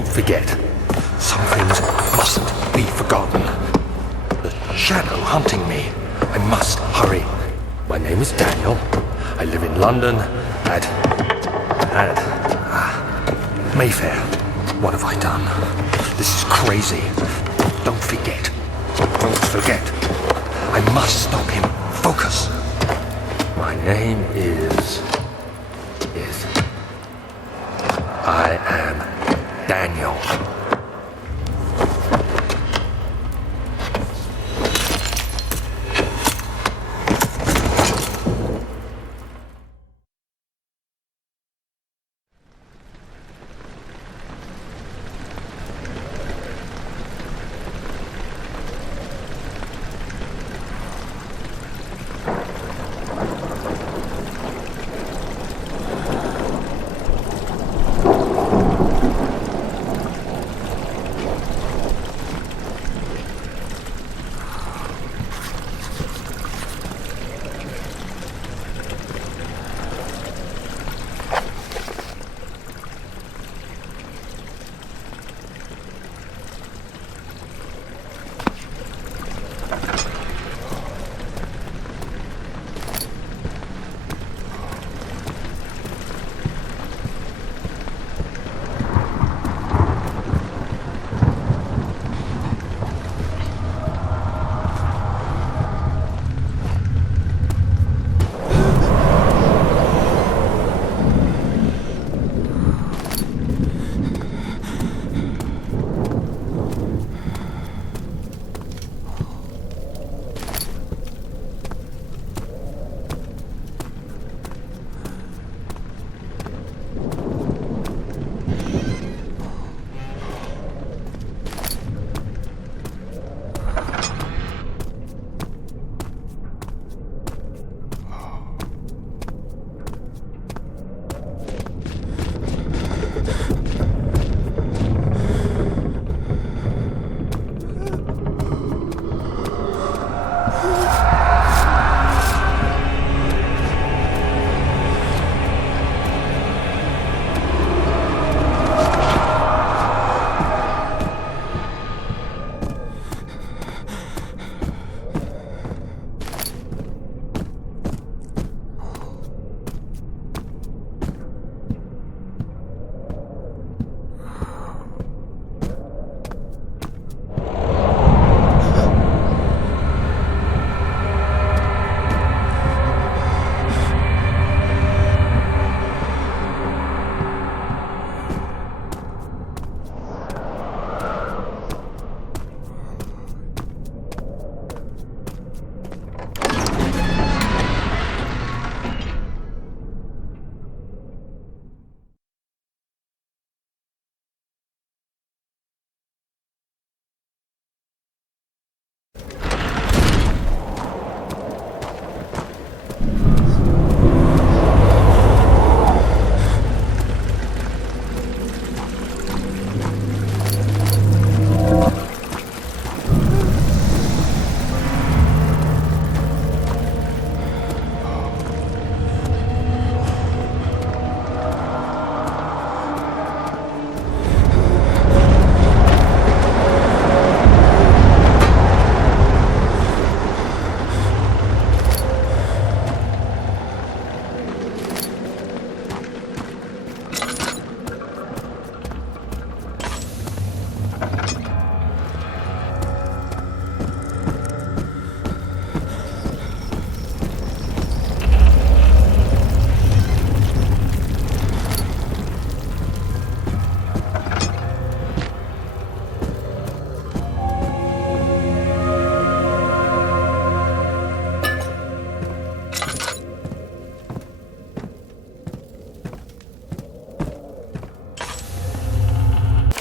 Don't forget. Some things mustn't be forgotten. The shadow hunting me. I must hurry. My name is Daniel. I live in London at Mayfair. What have I done? This is crazy. Don't forget. Don't forget. I must stop him. Focus. My name is... I am Daniel.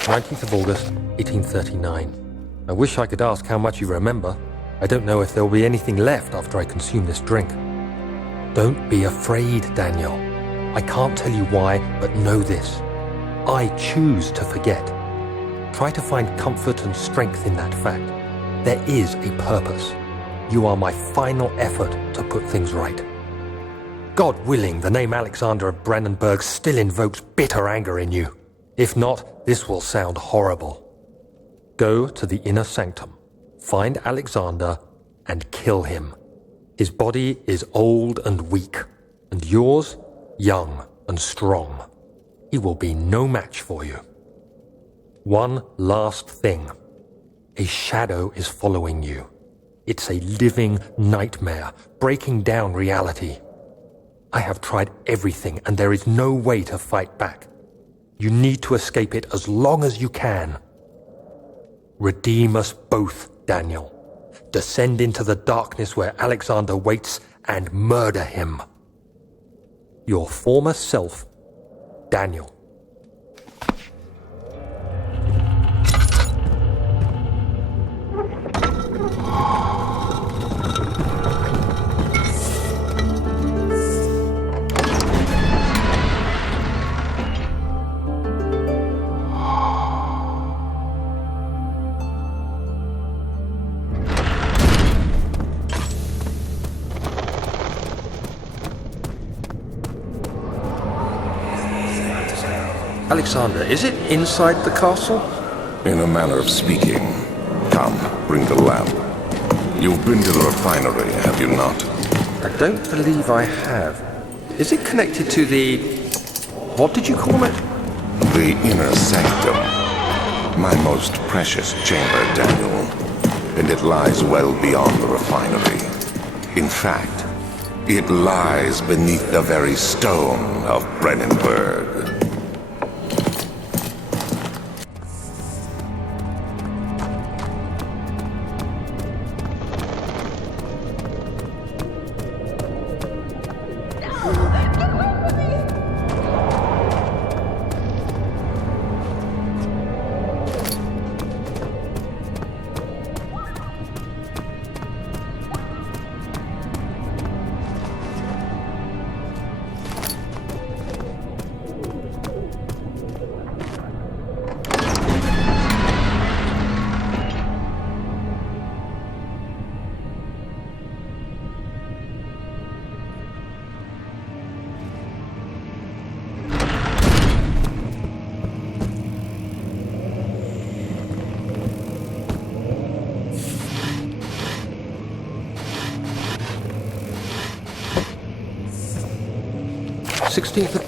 "19th of August, 1839. I wish I could ask how much you remember. I don't know if there will be anything left after I consume this drink." "Don't be afraid, Daniel. I can't tell you why, but know this. I choose to forget. Try to find comfort and strength in that fact. There is a purpose. You are my final effort to put things right. God willing, the name Alexander of Brandenburg still invokes bitter anger in you. If not, this will sound horrible. Go to the inner sanctum, find Alexander, and kill him. His body is old and weak, and yours, young and strong. He will be no match for you. One last thing. A shadow is following you. It's a living nightmare, breaking down reality. I have tried everything, and there is no way to fight back. You need to escape it as long as you can. Redeem us both, Daniel. Descend into the darkness where Alexander waits and murder him. Your former self, Daniel. Alexander, is it inside the castle? In a manner of speaking. Come, bring the lamp. You've been to the refinery, have you not? I don't believe I have. Is it connected to the... what did you call it? The inner sanctum. My most precious chamber, Daniel. And it lies well beyond the refinery. In fact, it lies beneath the very stone of Brennenburg.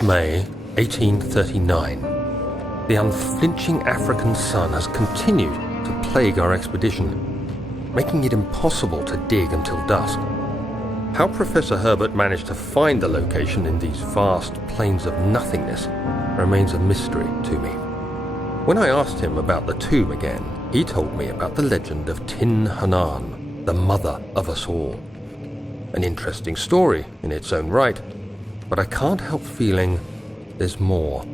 May 1839. The unflinching African sun has continued to plague our expedition, making it impossible to dig until dusk. How Professor Herbert managed to find the location in these vast plains of nothingness remains a mystery to me. When I asked him about the tomb again, he told me about the legend of Tin Hanan, the mother of us all. An interesting story in its own right, but I can't help feeling there's more.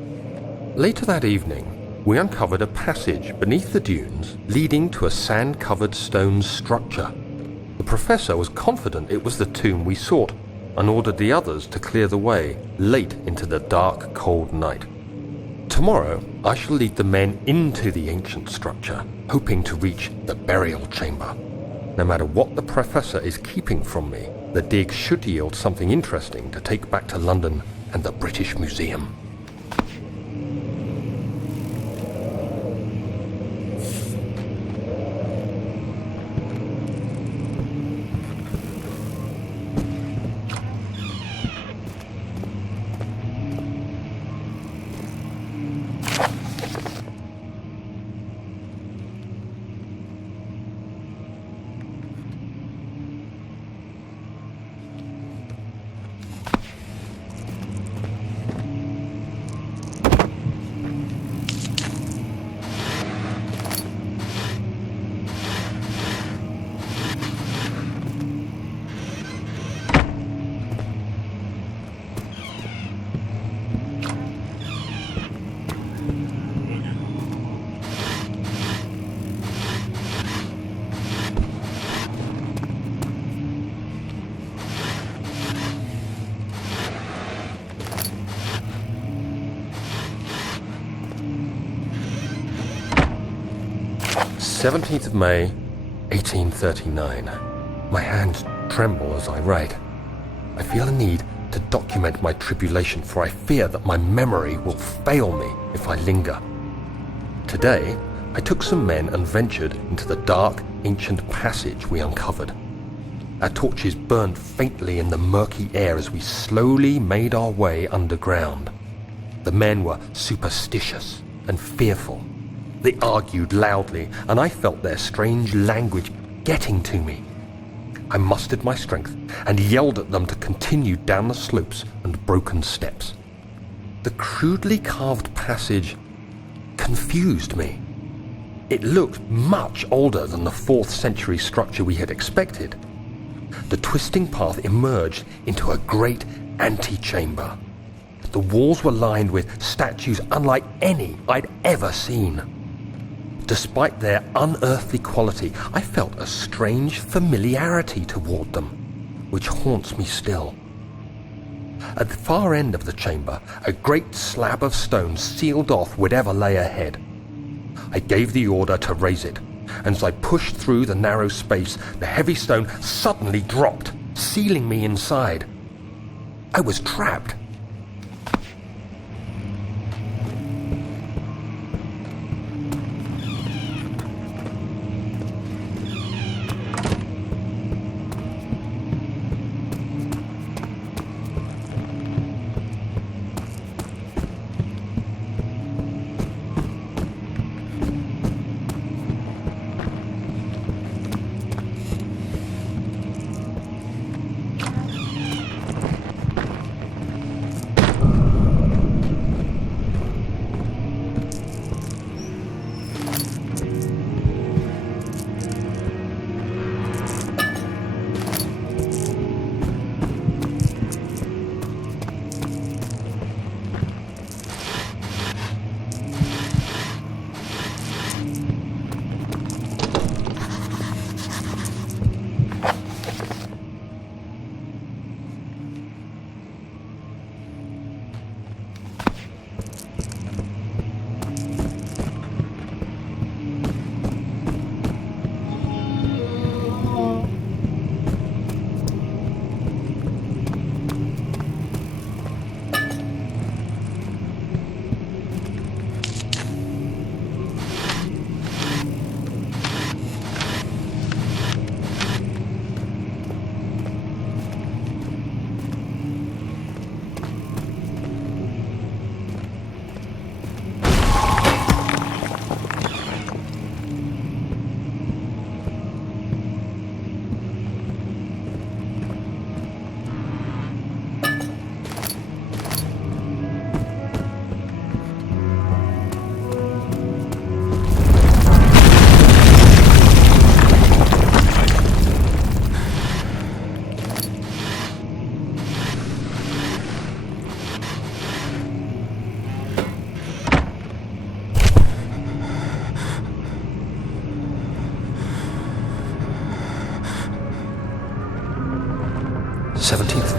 Later that evening, we uncovered a passage beneath the dunes leading to a sand-covered stone structure. The professor was confident it was the tomb we sought and ordered the others to clear the way late into the dark, cold night. Tomorrow, I shall lead the men into the ancient structure, hoping to reach the burial chamber. No matter what the professor is keeping from me, the dig should yield something interesting to take back to London and the British Museum. May 1839. My hands tremble as I write. I feel a need to document my tribulation, for I fear that my memory will fail me if I linger. Today, I took some men and ventured into the dark, ancient passage we uncovered. Our torches burned faintly in the murky air as we slowly made our way underground. The men were superstitious and fearful. They argued loudly, and I felt their strange language getting to me. I mustered my strength and yelled at them to continue down the slopes and broken steps. The crudely carved passage confused me. It looked much older than the 4th century structure we had expected. The twisting path emerged into a great antechamber. The walls were lined with statues unlike any I'd ever seen. Despite their unearthly quality, I felt a strange familiarity toward them, which haunts me still. At the far end of the chamber, a great slab of stone sealed off whatever lay ahead. I gave the order to raise it, and as I pushed through the narrow space, the heavy stone suddenly dropped, sealing me inside. I was trapped.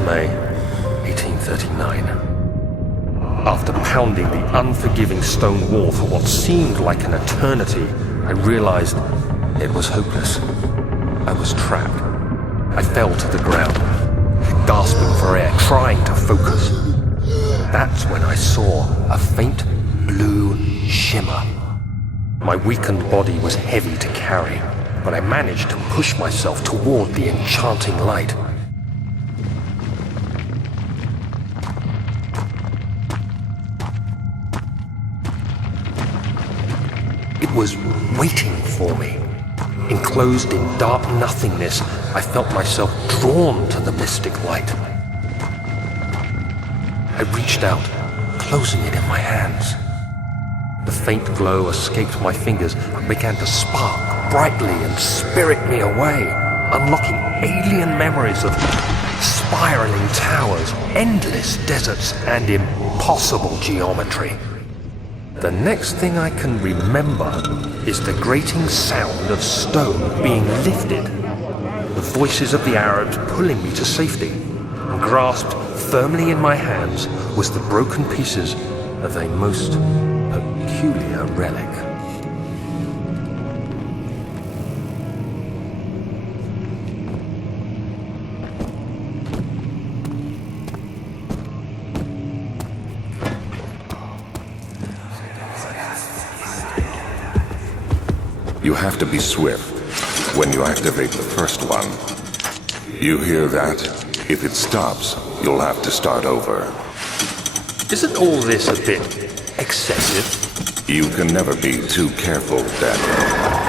May 1839. After pounding the unforgiving stone wall for what seemed like an eternity, I realized it was hopeless. I was trapped. I fell to the ground, gasping for air, trying to focus. That's when I saw a faint blue shimmer. My weakened body was heavy to carry, but I managed to push myself toward the enchanting light. It was waiting for me. Enclosed in dark nothingness, I felt myself drawn to the mystic light. I reached out, closing it in my hands. The faint glow escaped my fingers and began to spark brightly and spirit me away, unlocking alien memories of spiraling towers, endless deserts, and impossible geometry. The next thing I can remember is the grating sound of stone being lifted, the voices of the Arabs pulling me to safety, and grasped firmly in my hands was the broken pieces of a most peculiar relic. You have to be swift when you activate the first one. You hear that? If it stops, you'll have to start over. Isn't all this a bit excessive? You can never be too careful, Daniel.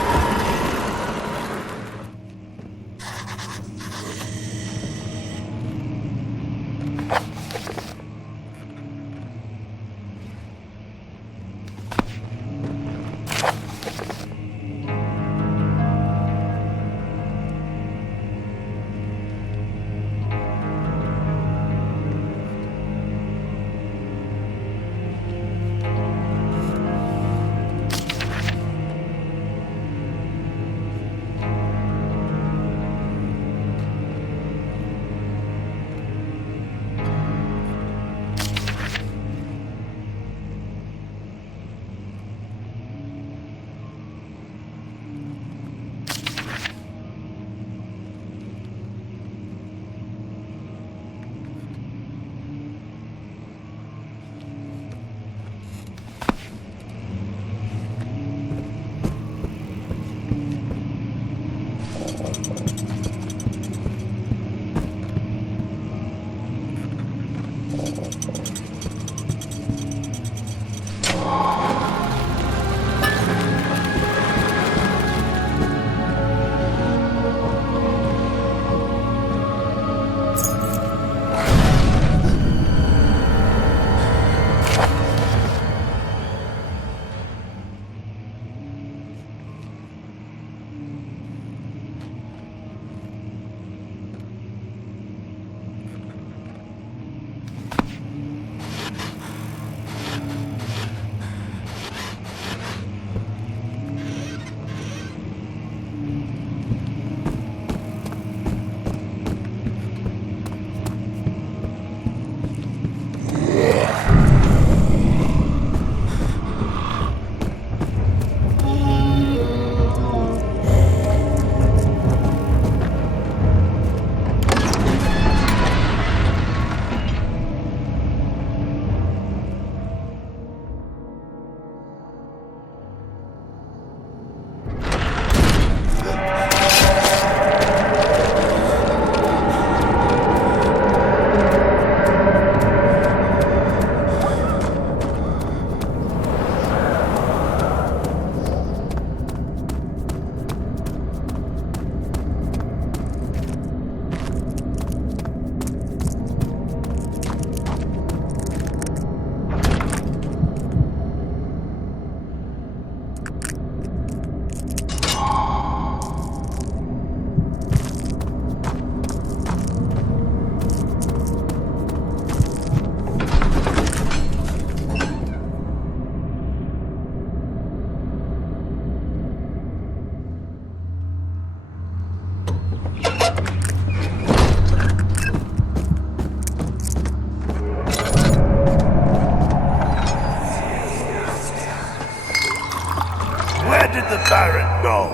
did the Baron go?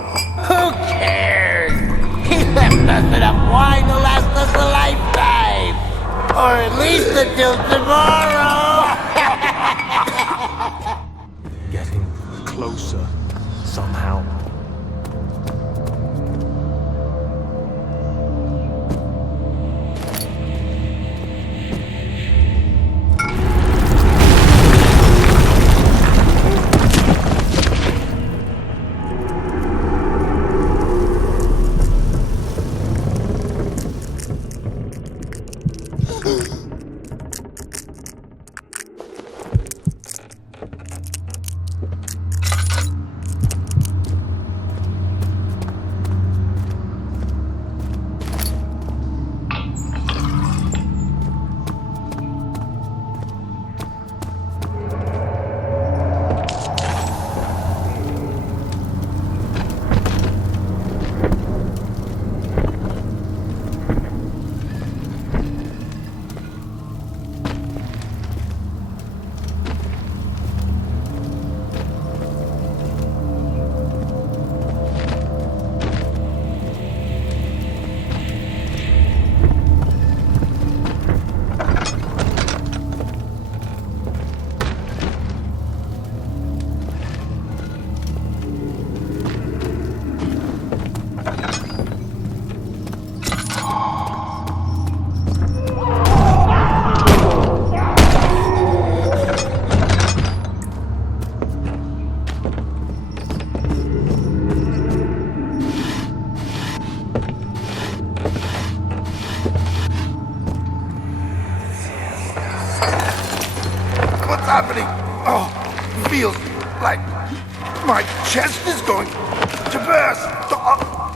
Who cares? He left us enough wine to last us a lifetime. Or at least until tomorrow. Getting closer, somehow. happening? Oh, feels like my chest is going to burst. Oh.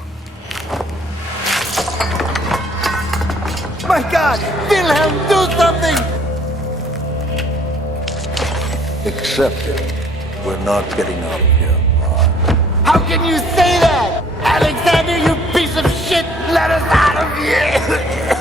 My God! Wilhelm, do something! Accept it. We're not getting out of here. How can you say that? Alexander, you piece of shit! Let us out of here!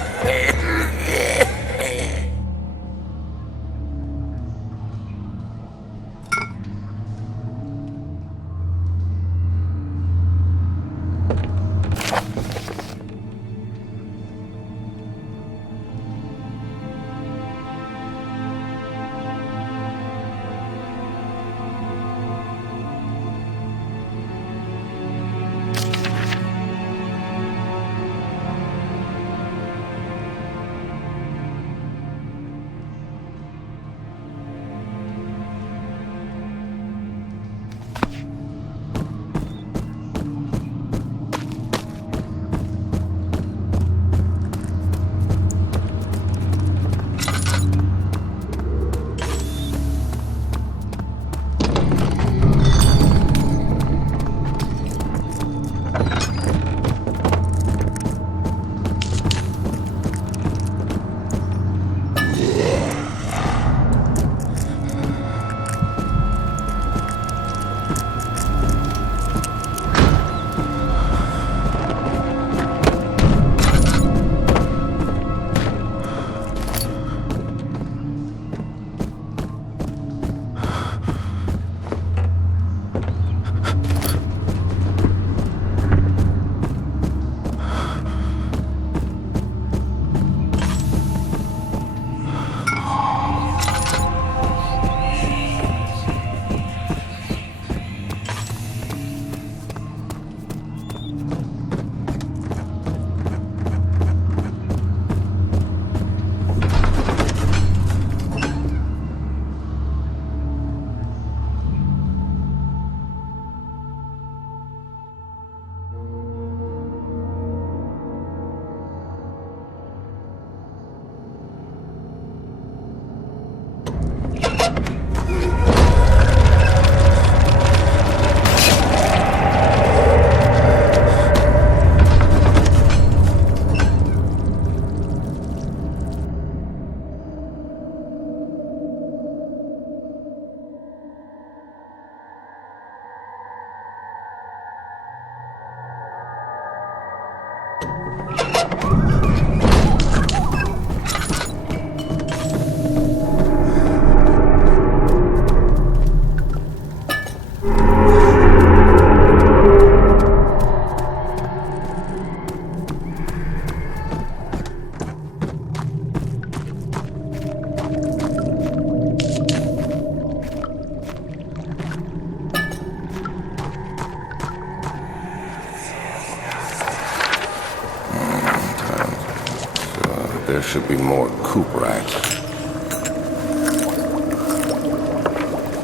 There should be more coop rats.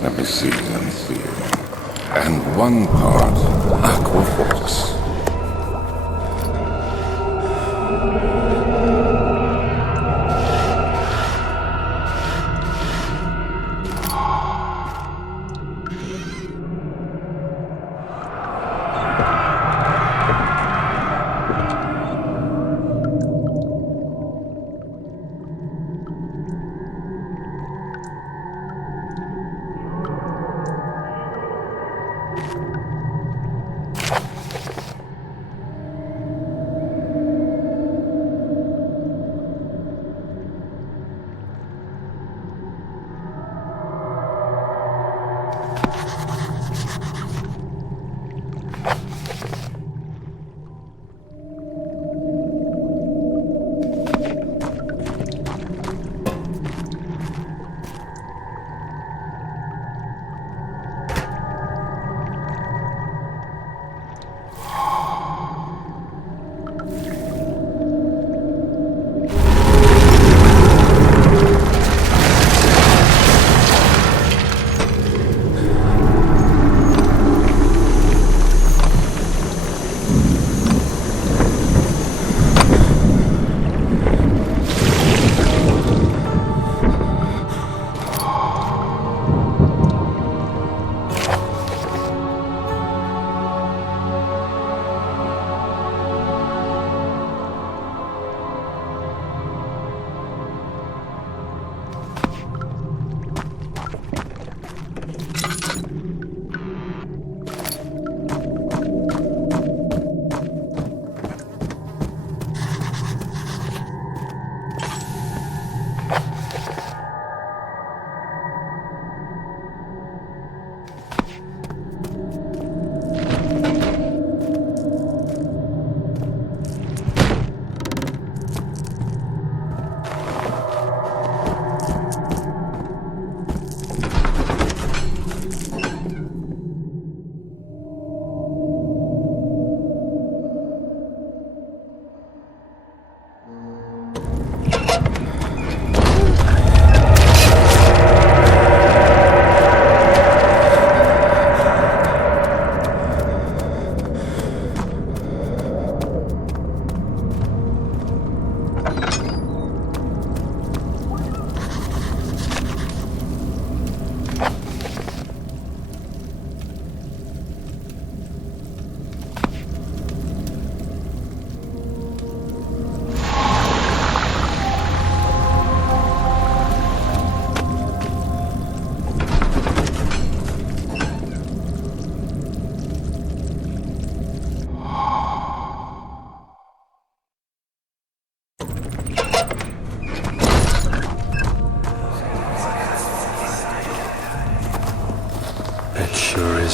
Let me see. And one part aquafortis.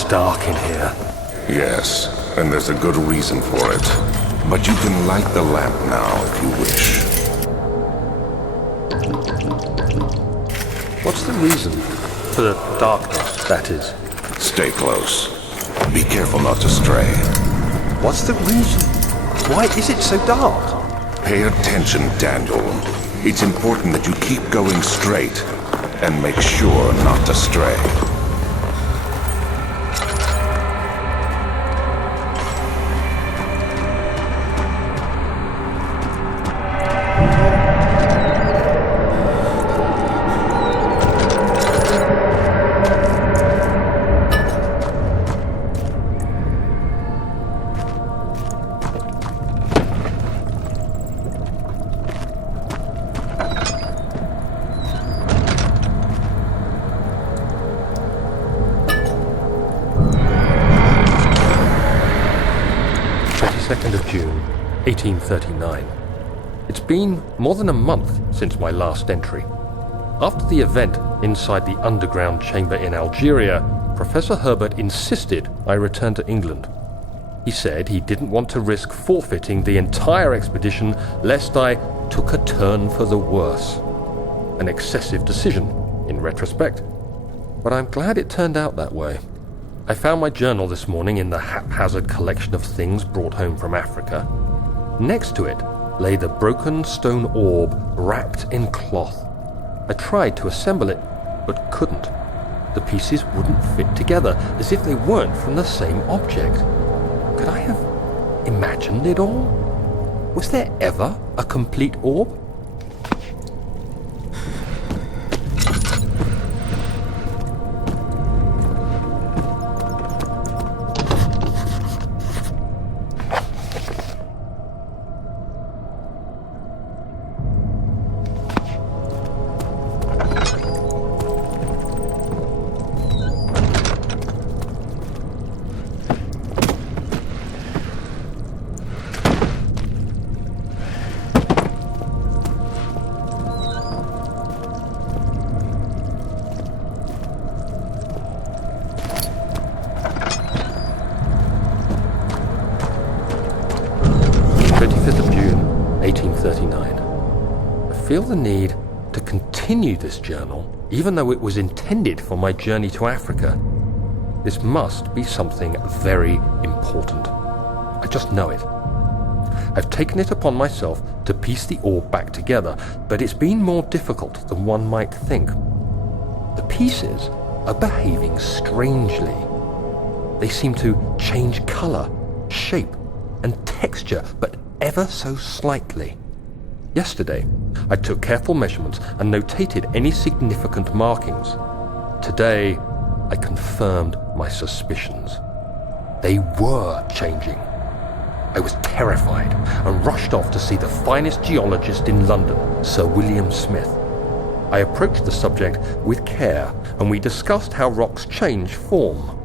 It's dark in here. Yes, and there's a good reason for it. But you can light the lamp now if you wish. What's the reason? For the darkness, that is. Stay close. Be careful not to stray. What's the reason? Why is it so dark? Pay attention, Daniel. It's important that you keep going straight and make sure not to stray. June 1839. It's been more than a month since my last entry. After the event inside the underground chamber in Algeria, Professor Herbert insisted I return to England. He said he didn't want to risk forfeiting the entire expedition lest I took a turn for the worse. An excessive decision, in retrospect. But I'm glad it turned out that way. I found my journal this morning in the haphazard collection of things brought home from Africa. Next to it lay the broken stone orb wrapped in cloth. I tried to assemble it, but couldn't. The pieces wouldn't fit together, as if they weren't from the same object. Could I have imagined it all? Was there ever a complete orb? June 1839. I feel the need to continue this journal, even though it was intended for my journey to Africa. This must be something very important. I just know it. I've taken it upon myself to piece the orb back together, but it's been more difficult than one might think. The pieces are behaving strangely. They seem to change color, shape, and texture, but ever so slightly. Yesterday, I took careful measurements and notated any significant markings. Today, I confirmed my suspicions. They were changing. I was terrified and rushed off to see the finest geologist in London, Sir William Smith. I approached the subject with care and we discussed how rocks change form.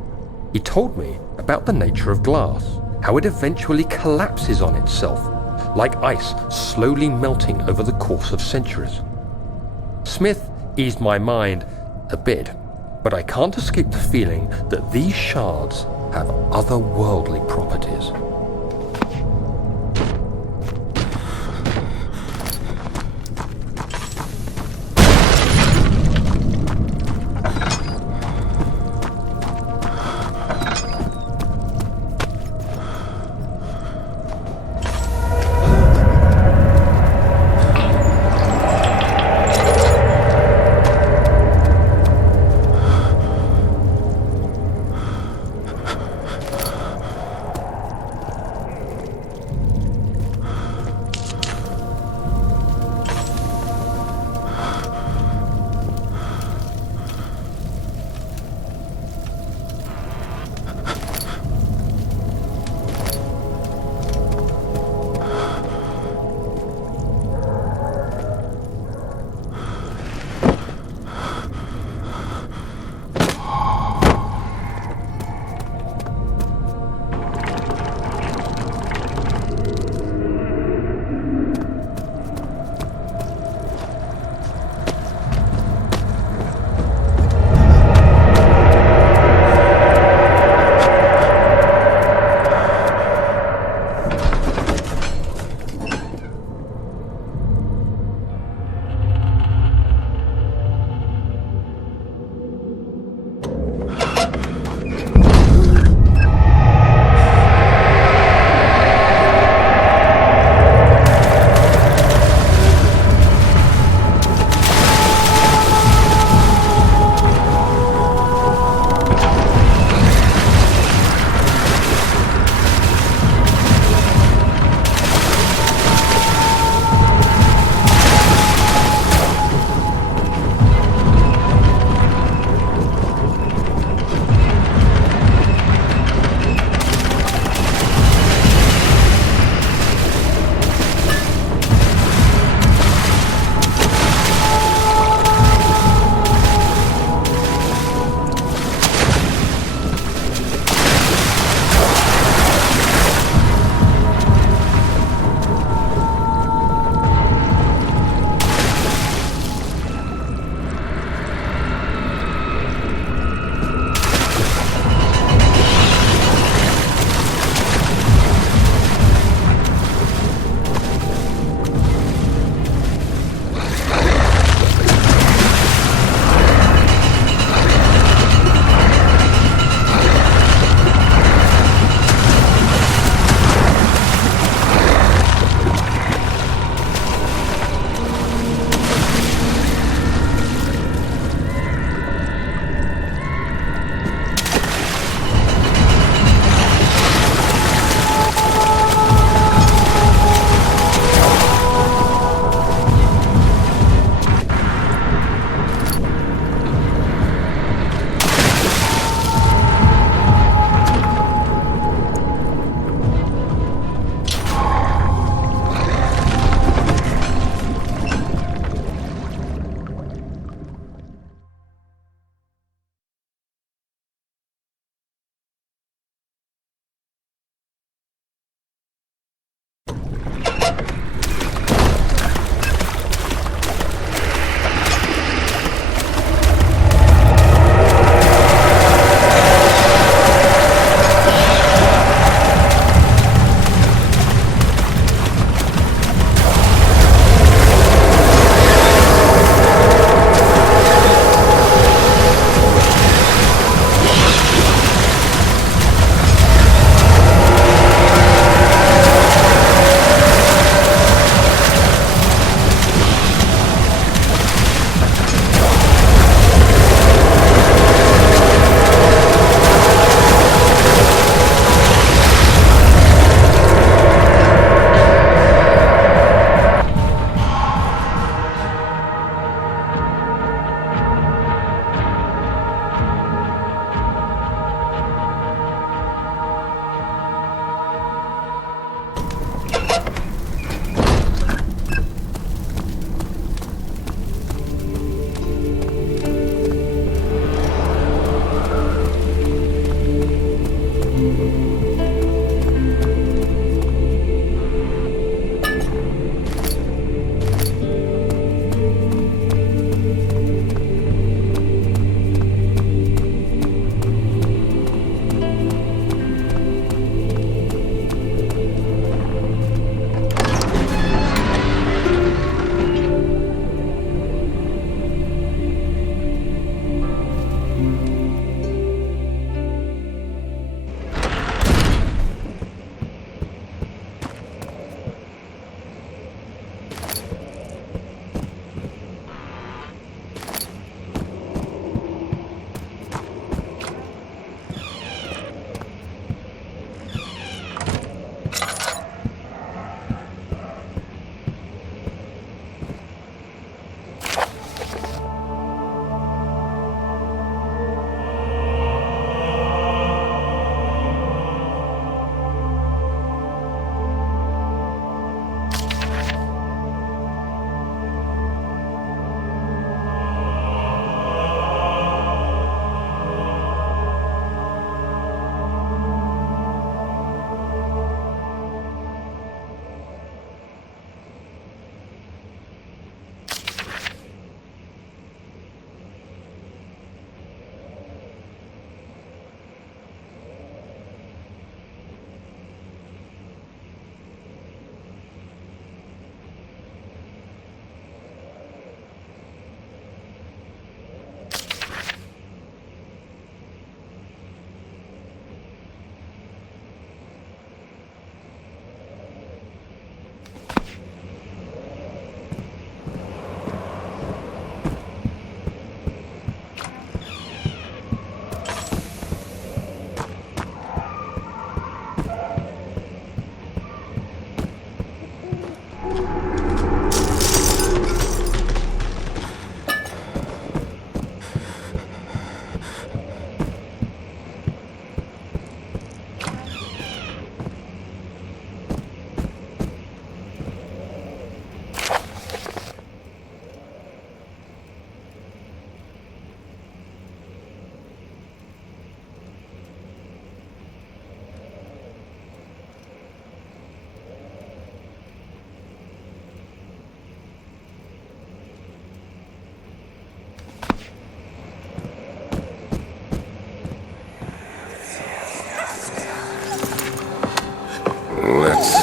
He told me about the nature of glass, how it eventually collapses on itself, like ice slowly melting over the course of centuries. Smith eased my mind a bit, but I can't escape the feeling that these shards have otherworldly properties.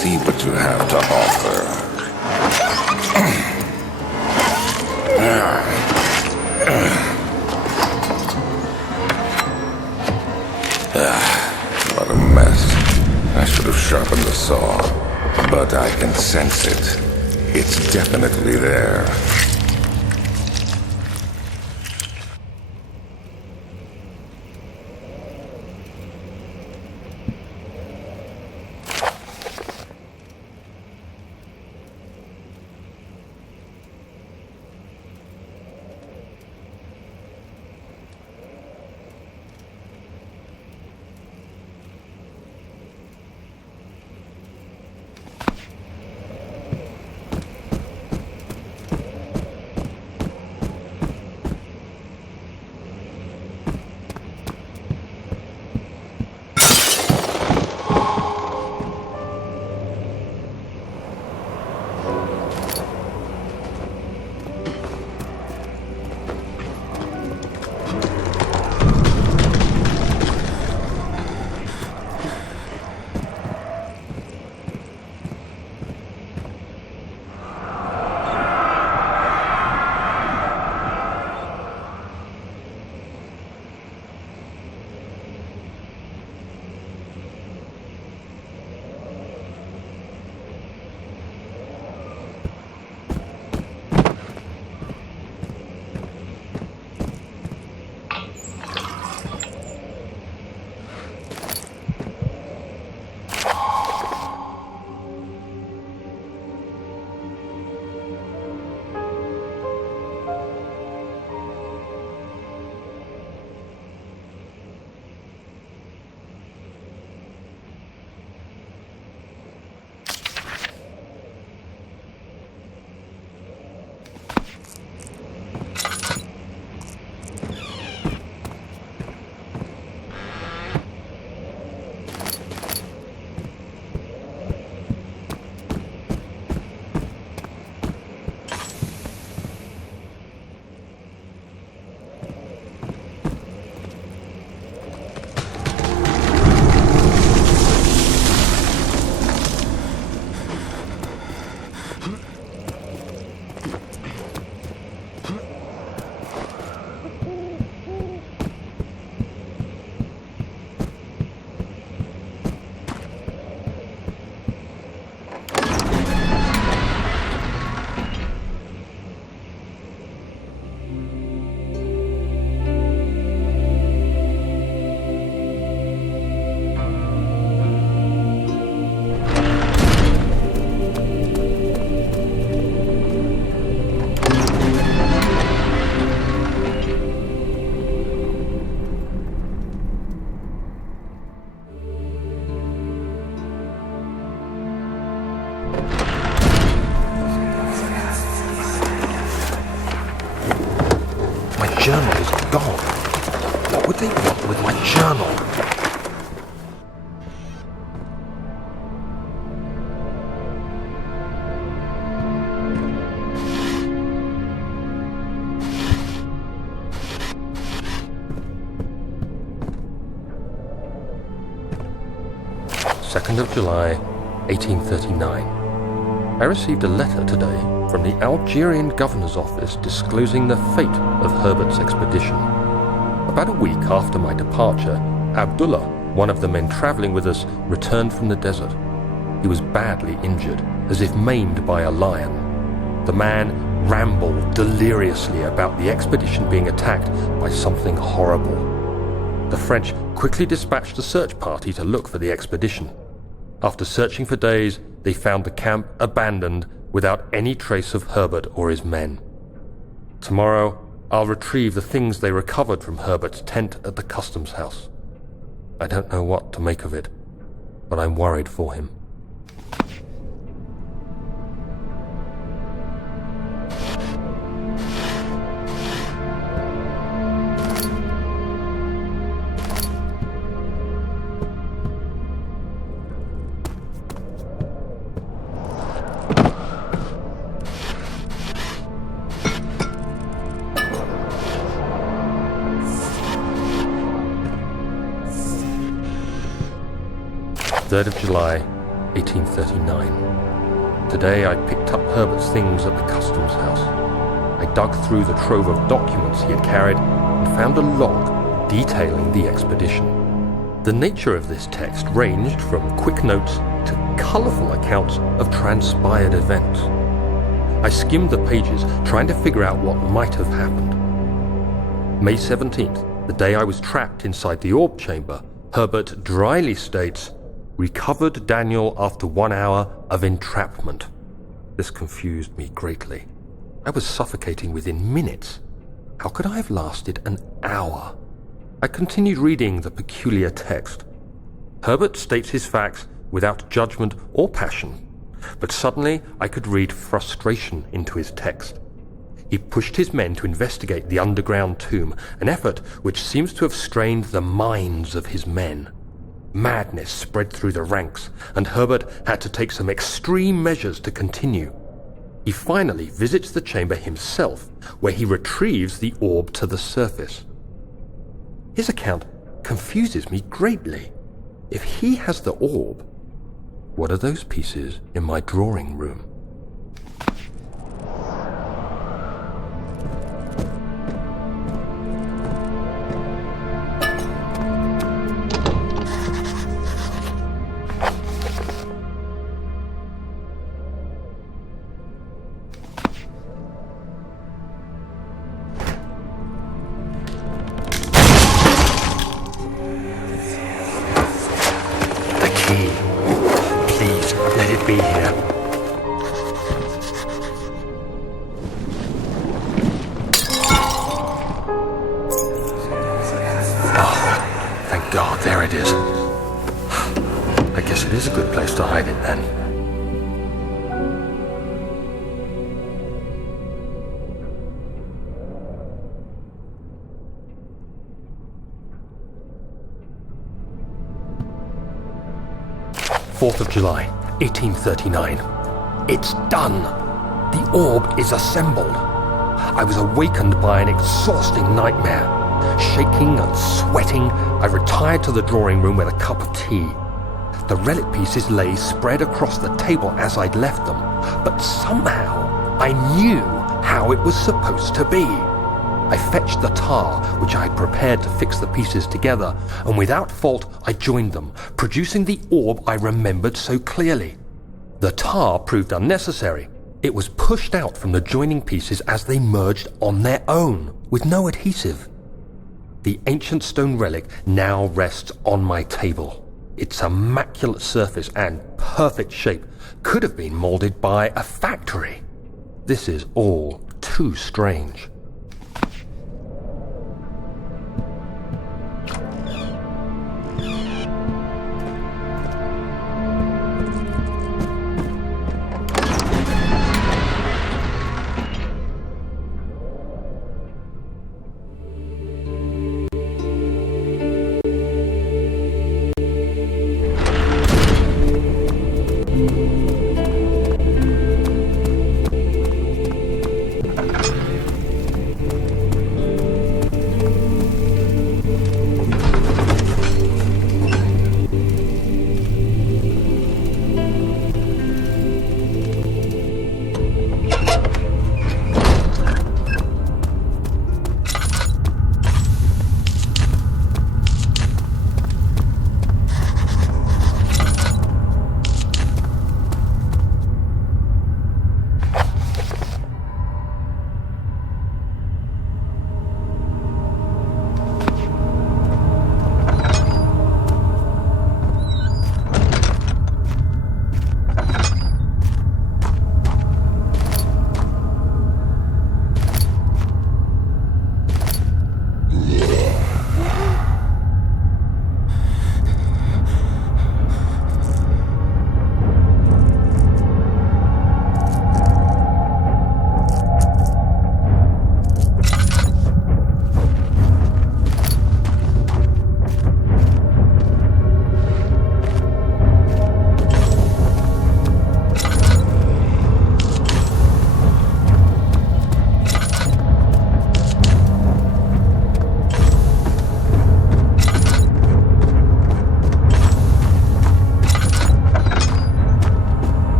see what you have to offer. What a mess. I should have sharpened the saw. But I can sense it. It's definitely there. Journal is gone. What would they want with my journal? July 1839. I received a letter today from the Algerian governor's office disclosing the fate of Herbert's expedition. About a week after my departure, Abdullah, one of the men traveling with us, returned from the desert. He was badly injured, as if maimed by a lion. The man rambled deliriously about the expedition being attacked by something horrible. The French quickly dispatched a search party to look for the expedition. After searching for days, they found the camp abandoned without any trace of Herbert or his men. Tomorrow, I'll retrieve the things they recovered from Herbert's tent at the customs house. I don't know what to make of it, but I'm worried for him. July 3rd, 1839. Today I picked up Herbert's things at the customs house. I dug through the trove of documents he had carried and found a log detailing the expedition. The nature of this text ranged from quick notes to colourful accounts of transpired events. I skimmed the pages, trying to figure out what might have happened. May 17th, the day I was trapped inside the orb chamber, Herbert dryly states, "Recovered Daniel after 1 hour of entrapment." This confused me greatly. I was suffocating within minutes. How could I have lasted an hour? I continued reading the peculiar text. Herbert states his facts without judgment or passion, but suddenly I could read frustration into his text. He pushed his men to investigate the underground tomb, an effort which seems to have strained the minds of his men. Madness spread through the ranks, and Herbert had to take some extreme measures to continue. He finally visits the chamber himself, where he retrieves the orb to the surface. His account confuses me greatly. If he has the orb, what are those pieces in my drawing room? Please, let it be here. Oh, thank God, there it is. I guess it is a good place to hide it then. July 4th, 1839. It's done! The orb is assembled. I was awakened by an exhausting nightmare. Shaking and sweating, I retired to the drawing room with a cup of tea. The relic pieces lay spread across the table as I'd left them, but somehow I knew how it was supposed to be. I fetched the tar, which I had prepared to fix the pieces together, and without fault I joined them, producing the orb I remembered so clearly. The tar proved unnecessary. It was pushed out from the joining pieces as they merged on their own, with no adhesive. The ancient stone relic now rests on my table. Its immaculate surface and perfect shape could have been molded by a factory. This is all too strange.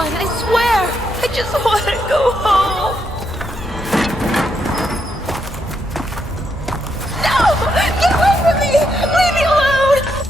one, I swear. I just want to go home. No! Get away from me! Leave me alone!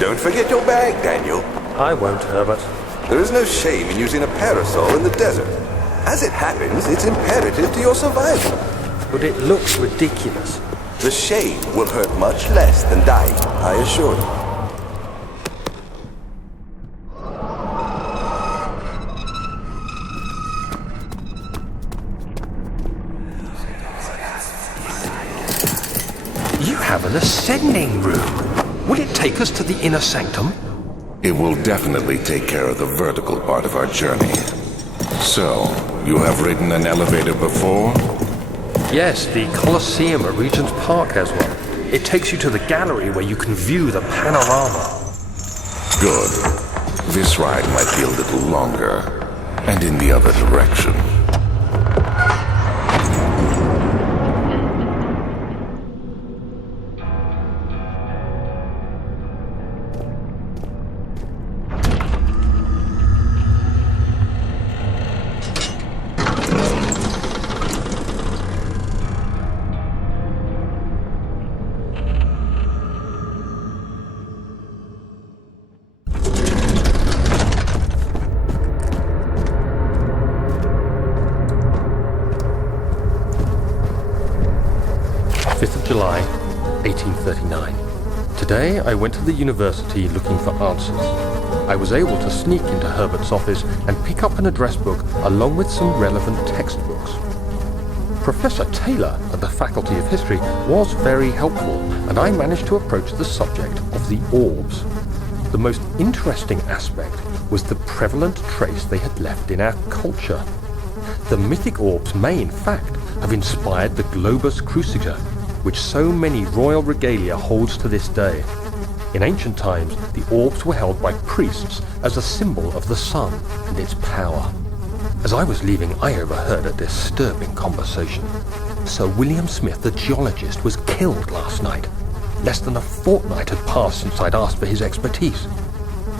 Don't forget your bag, Daniel. I won't, Herbert. There is no shame in using a parasol in the desert. As it happens, it's imperative to your survival. But it looks ridiculous. The shame will hurt much less than dying, I assure you. have an ascending room. Will it take us to the inner sanctum? It will definitely take care of the vertical part of our journey. So, you have ridden an elevator before? Yes, the Colosseum at Regent's Park has one. It takes you to the gallery where you can view the panorama. Good. This ride might be a little longer, and in the other direction. 5th of July, 1839. Today I went to the university looking for answers. I was able to sneak into Herbert's office and pick up an address book along with some relevant textbooks. Professor Taylor at the Faculty of History was very helpful, and I managed to approach the subject of the orbs. The most interesting aspect was the prevalent trace they had left in our culture. The mythic orbs may, in fact, have inspired the globus cruciger, which so many royal regalia holds to this day. In ancient times, the orbs were held by priests as a symbol of the sun and its power. As I was leaving, I overheard a disturbing conversation. Sir William Smith, the geologist, was killed last night. Less than a fortnight had passed since I'd asked for his expertise.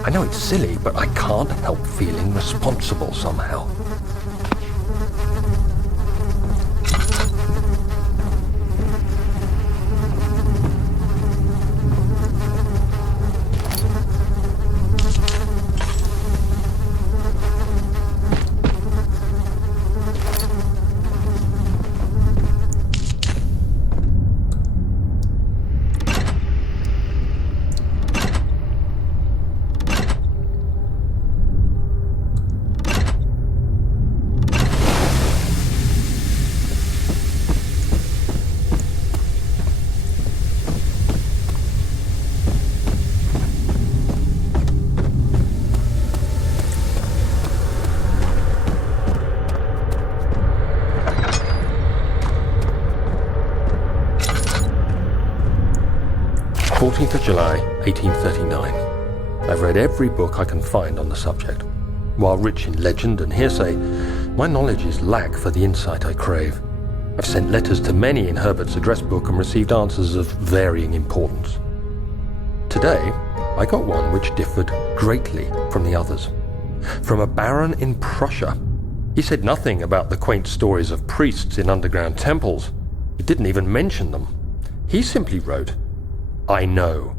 I know it's silly, but I can't help feeling responsible somehow. Of July, 1839. I've read every book I can find on the subject. While rich in legend and hearsay, my knowledge is lack for the insight I crave. I've sent letters to many in Herbert's address book and received answers of varying importance. Today, I got one which differed greatly from the others. From a baron in Prussia. He said nothing about the quaint stories of priests in underground temples. He didn't even mention them. He simply wrote, "I know.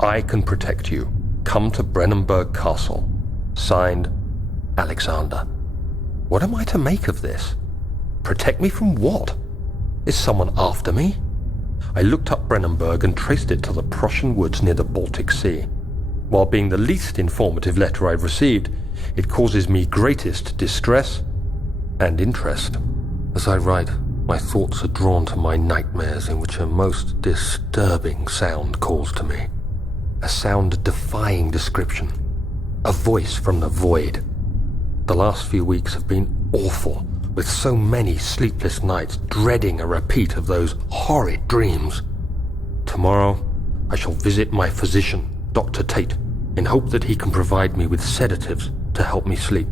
I can protect you. Come to Brennenburg Castle. Signed, Alexander." What am I to make of this? Protect me from what? Is someone after me? I looked up Brennenburg and traced it to the Prussian woods near the Baltic Sea. While being the least informative letter I've received, it causes me greatest distress and interest. As I write, my thoughts are drawn to my nightmares in which a most disturbing sound calls to me. A sound defying description. A voice from the void. The last few weeks have been awful, with so many sleepless nights dreading a repeat of those horrid dreams. Tomorrow, I shall visit my physician, Dr. Tate, in hope that he can provide me with sedatives to help me sleep.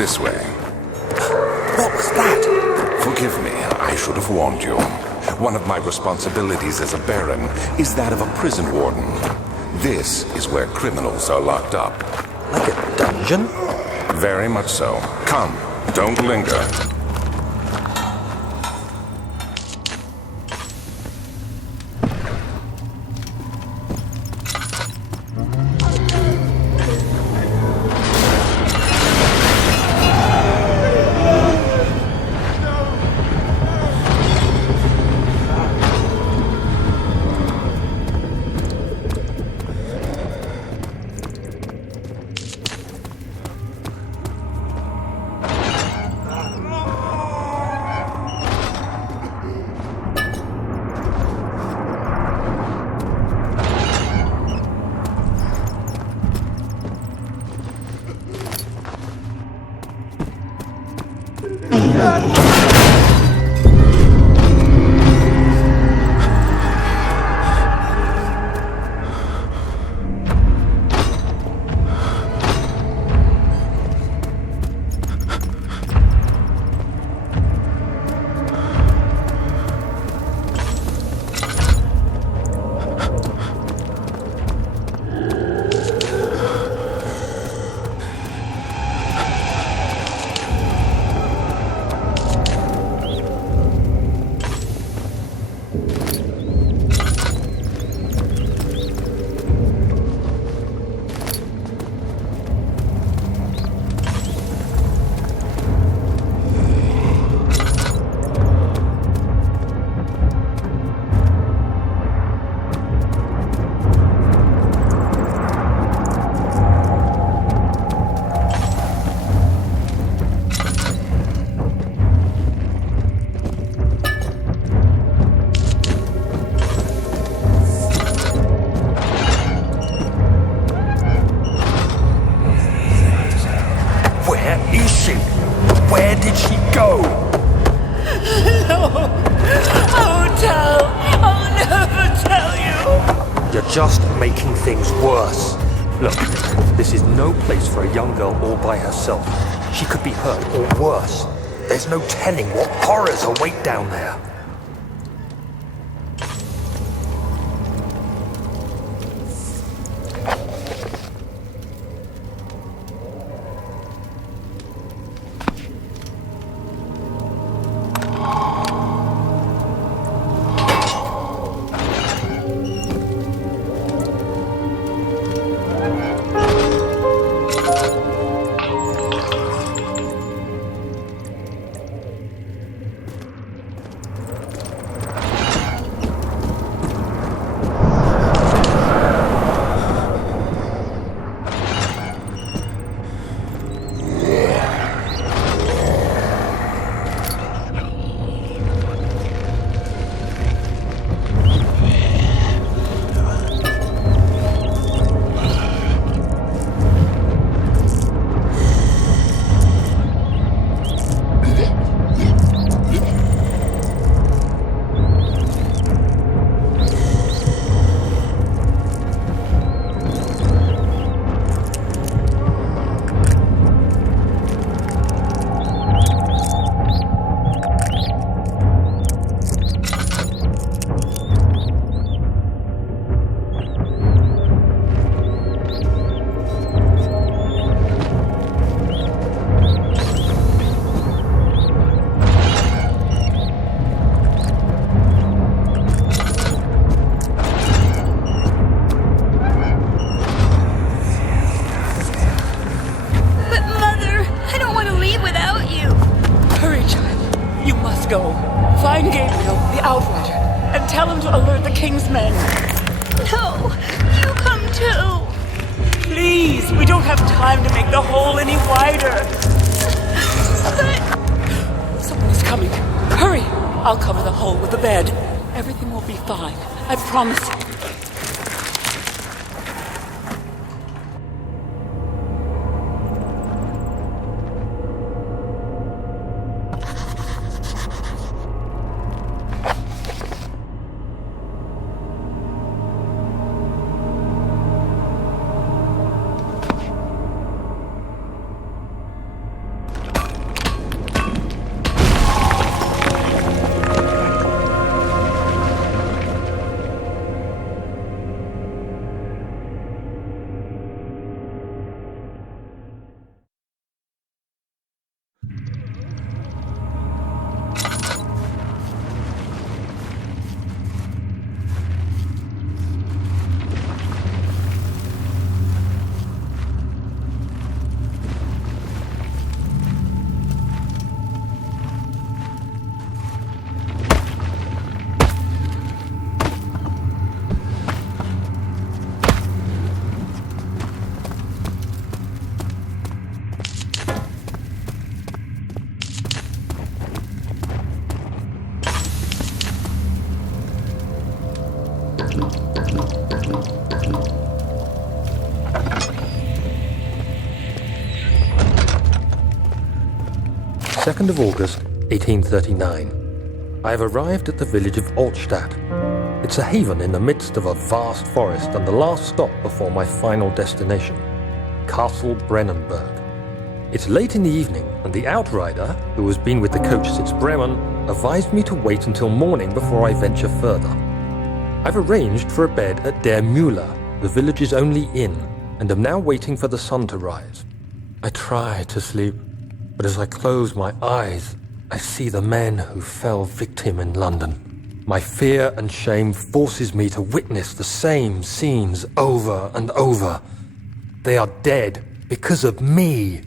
This way. What was that? Forgive me, I should have warned you. One of my responsibilities as a Baron is that of a prison warden. This is where criminals are locked up. Like a dungeon? Very much so. Come, don't linger. just making things worse. Look, this is no place for a young girl all by herself. She could be hurt, or worse. There's no telling what horrors await down there. 2nd of August, 1839. I have arrived at the village of Altstadt. It's a haven in the midst of a vast forest and the last stop before my final destination, Castle Brennenburg. It's late in the evening, and the outrider, who has been with the coach since Bremen, advised me to wait until morning before I venture further. I've arranged for a bed at Der Müller, the village's only inn, and am now waiting for the sun to rise. I try to sleep, but as I close my eyes, I see the men who fell victim in London. My fear and shame forces me to witness the same scenes over and over. They are dead because of me.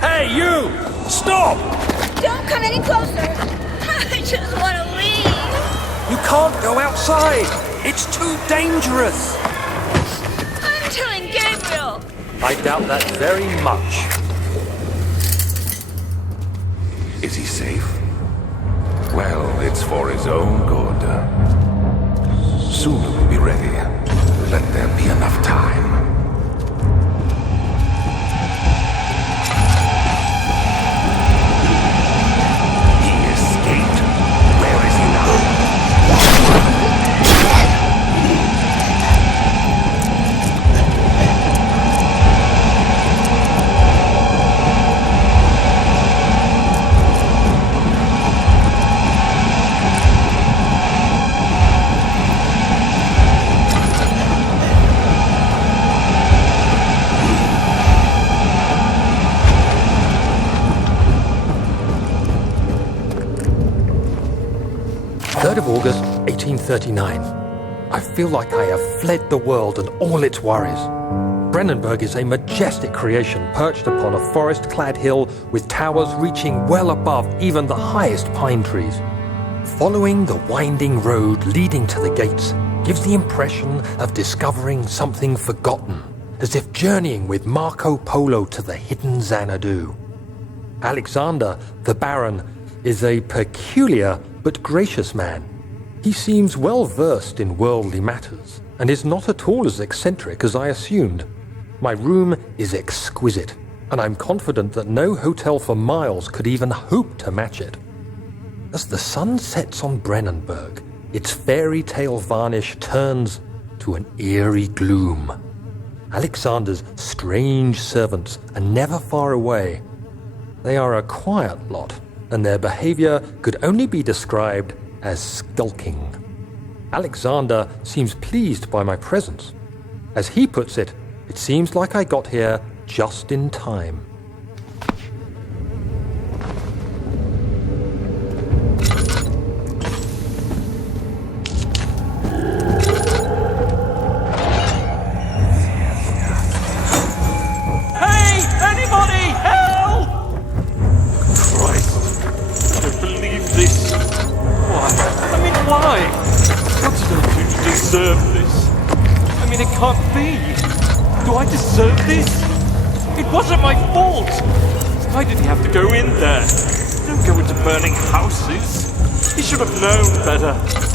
Hey, you! Stop! Don't come any closer. I just want to leave. You can't go outside. It's too dangerous. I'm telling Gabriel. I doubt that very much. Is he safe? Well, it's for his own good. Soon we'll be ready. Let there be enough time. Of August, 1839. I feel like I have fled the world and all its worries. Brennenburg is a majestic creation perched upon a forest-clad hill with towers reaching well above even the highest pine trees. Following the winding road leading to the gates gives the impression of discovering something forgotten, as if journeying with Marco Polo to the hidden Xanadu. Alexander, the Baron, is a peculiar but gracious man. He seems well versed in worldly matters, and is not at all as eccentric as I assumed. My room is exquisite, and I'm confident that no hotel for miles could even hope to match it. As the sun sets on Brennenburg, its fairy tale varnish turns to an eerie gloom. Alexander's strange servants are never far away. They are a quiet lot, and their behavior could only be described as skulking. Alexander seems pleased by my presence. As he puts it, it seems like I got here just in time. It can't be. Do I deserve this? It wasn't my fault. Why did he have to go in there? Don't go into burning houses. He should have known better.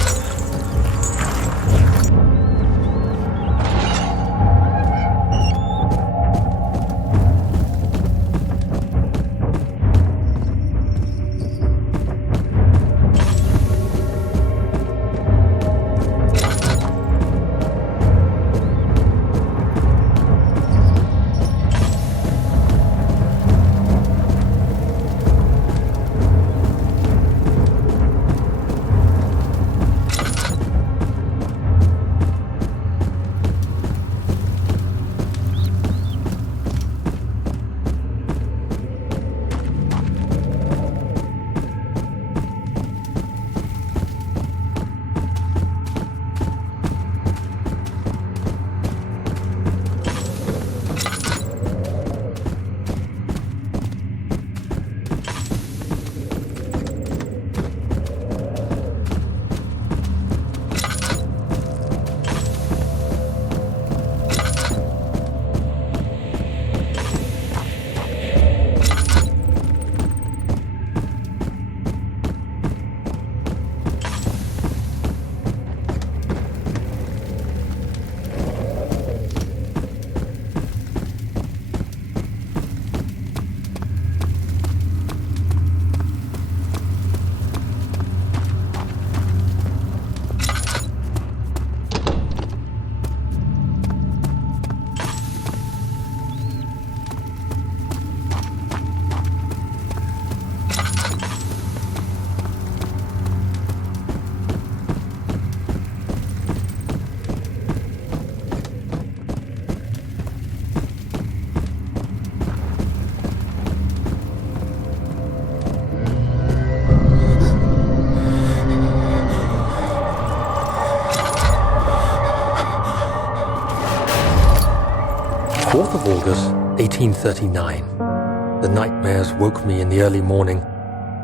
August 1839. The nightmares woke me in the early morning,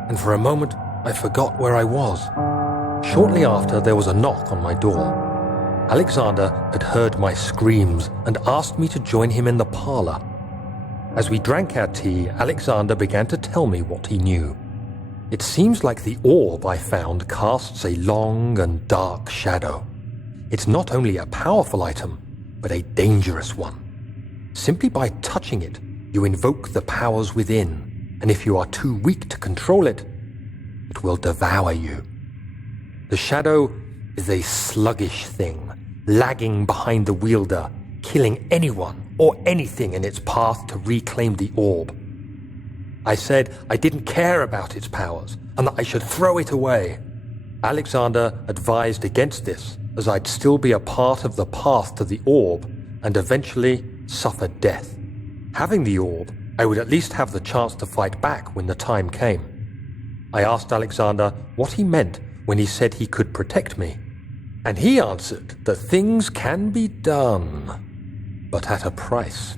and for a moment I forgot where I was. Shortly after, there was a knock on my door. Alexander had heard my screams and asked me to join him in the parlor. As we drank our tea, Alexander began to tell me what he knew. It seems like the orb I found casts a long and dark shadow. It's not only a powerful item, but a dangerous one. Simply by touching it, you invoke the powers within, and if you are too weak to control it, it will devour you. The shadow is a sluggish thing, lagging behind the wielder, killing anyone or anything in its path to reclaim the orb. I said I didn't care about its powers, and that I should throw it away. Alexander advised against this, as I'd still be a part of the path to the orb, and eventually suffer death. Having the orb, I would at least have the chance to fight back when the time came. I asked Alexander what he meant when he said he could protect me, and he answered that things can be done, but at a price.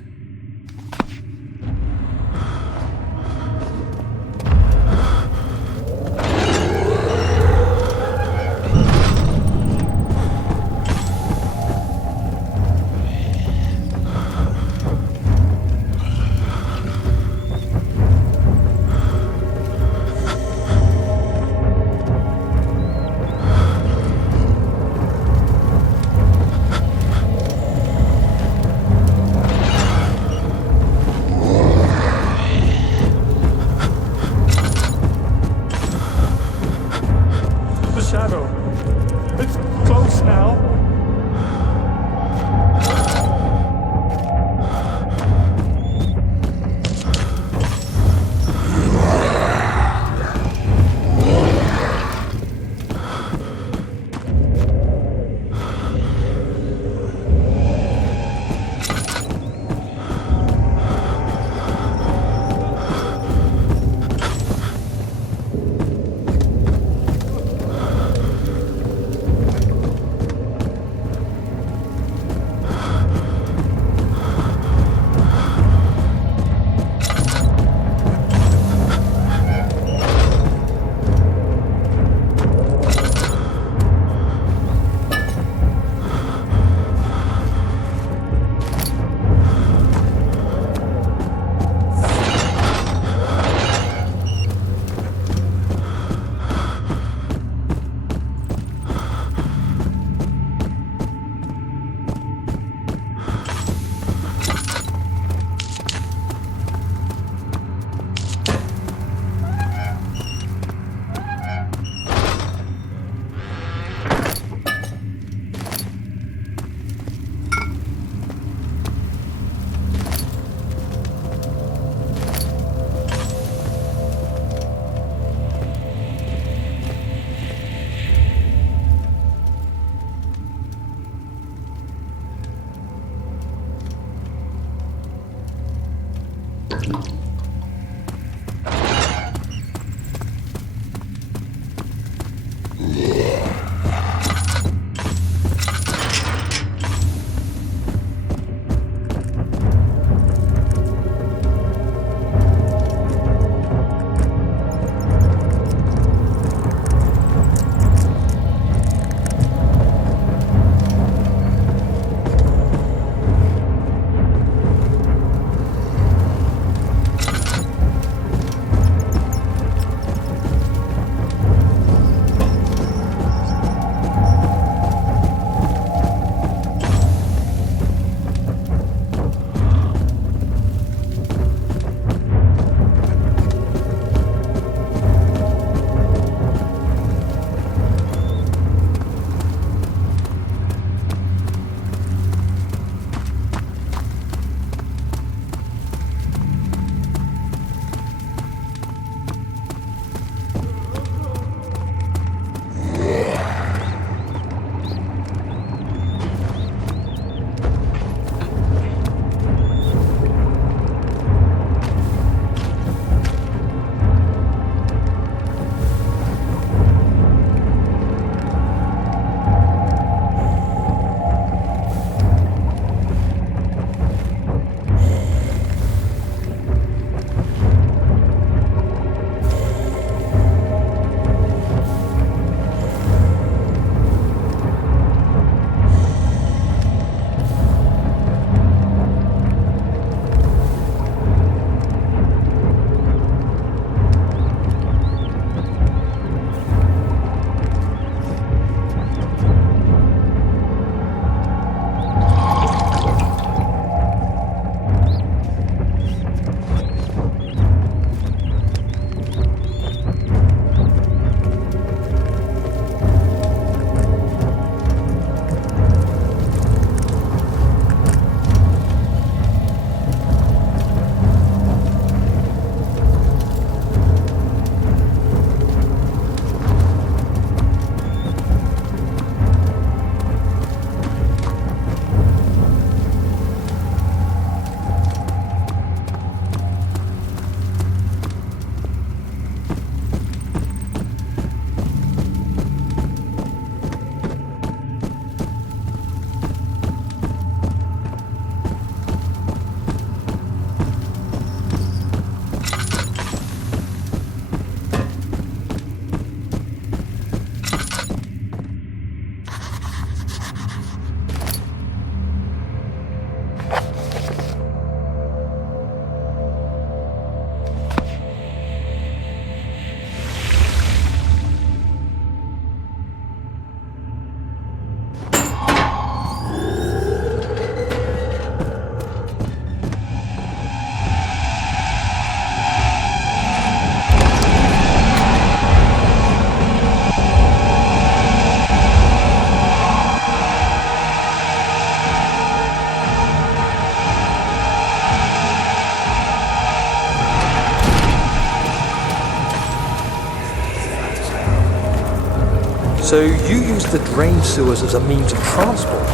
So you use the drain sewers as a means of transport?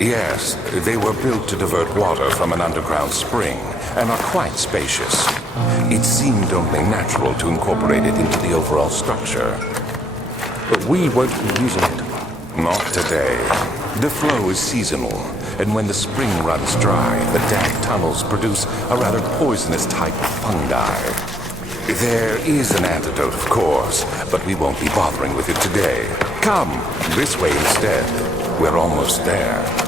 Yes, they were built to divert water from an underground spring and are quite spacious. It seemed only natural to incorporate it into the overall structure. But we won't be using it. Not today. The flow is seasonal, and when the spring runs dry, the damp tunnels produce a rather poisonous type of fungi. There is an antidote, of course, but we won't be bothering with it today. Come, this way instead. We're almost there.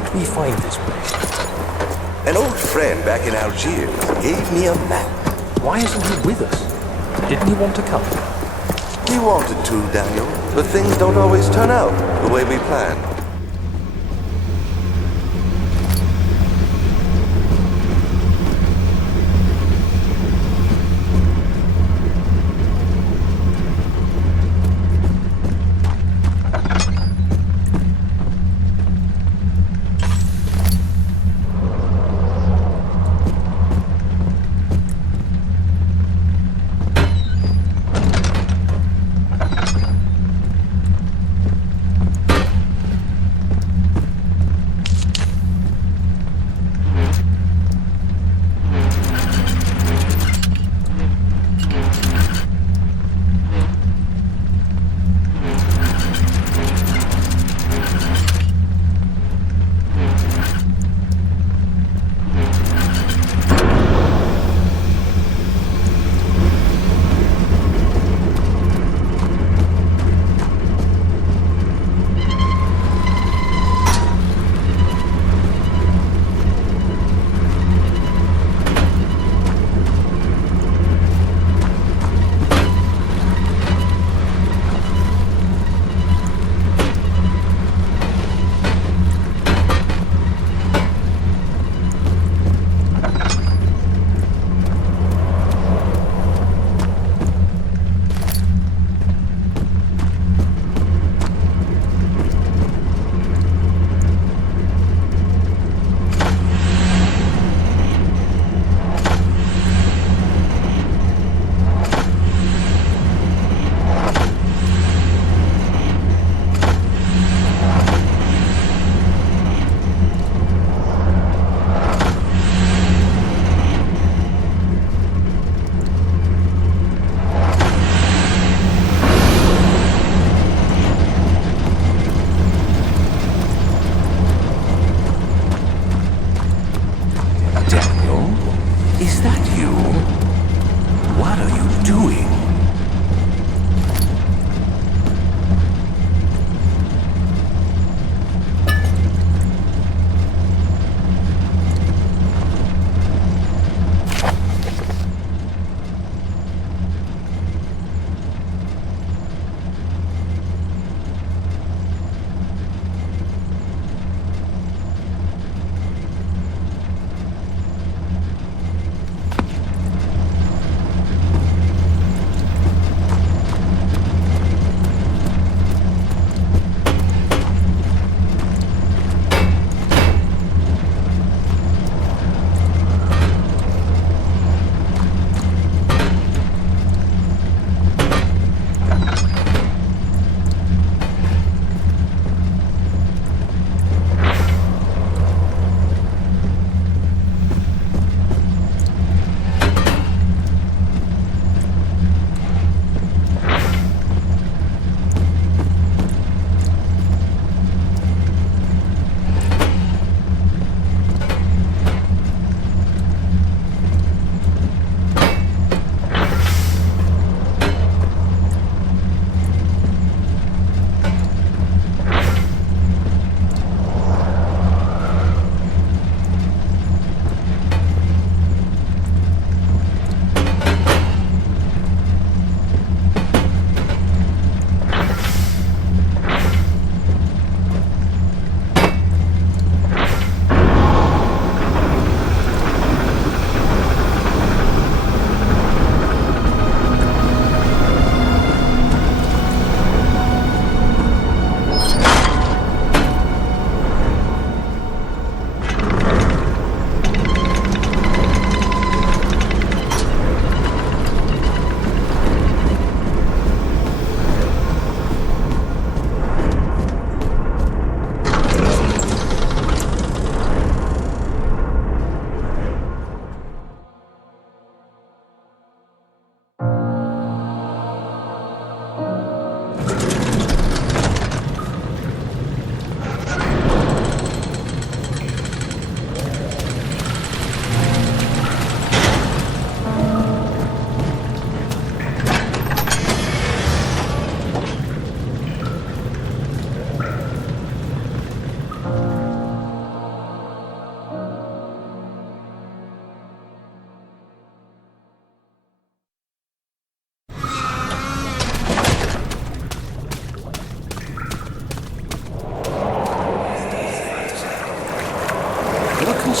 did we find this place? An old friend back in Algiers gave me a map. Why isn't he with us? Didn't he want to come? He wanted to, Daniel, but things don't always turn out the way we planned.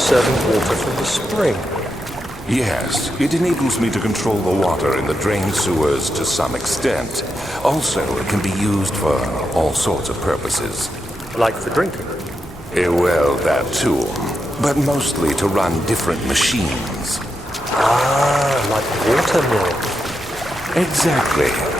serving water from the spring. Yes, it enables me to control the water in the drain sewers to some extent. Also, it can be used for all sorts of purposes. Like for drinking? Well, that too. But mostly to run different machines. Ah, like water mills. Exactly.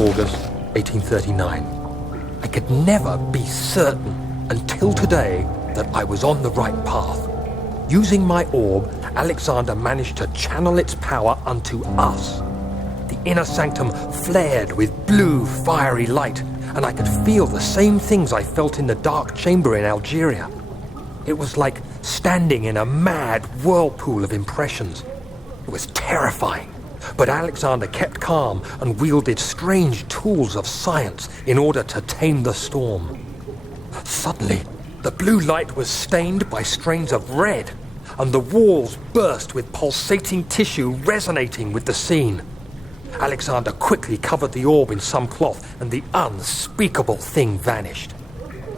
August 1839. I could never be certain until today that I was on the right path. Using my orb, Alexander managed to channel its power unto us. The inner sanctum flared with blue, fiery light, and I could feel the same things I felt in the dark chamber in Algeria. It was like standing in a mad whirlpool of impressions. It was terrifying. But Alexander kept calm and wielded strange tools of science in order to tame the storm. Suddenly, the blue light was stained by strains of red, and the walls burst with pulsating tissue resonating with the scene. Alexander quickly covered the orb in some cloth, and the unspeakable thing vanished.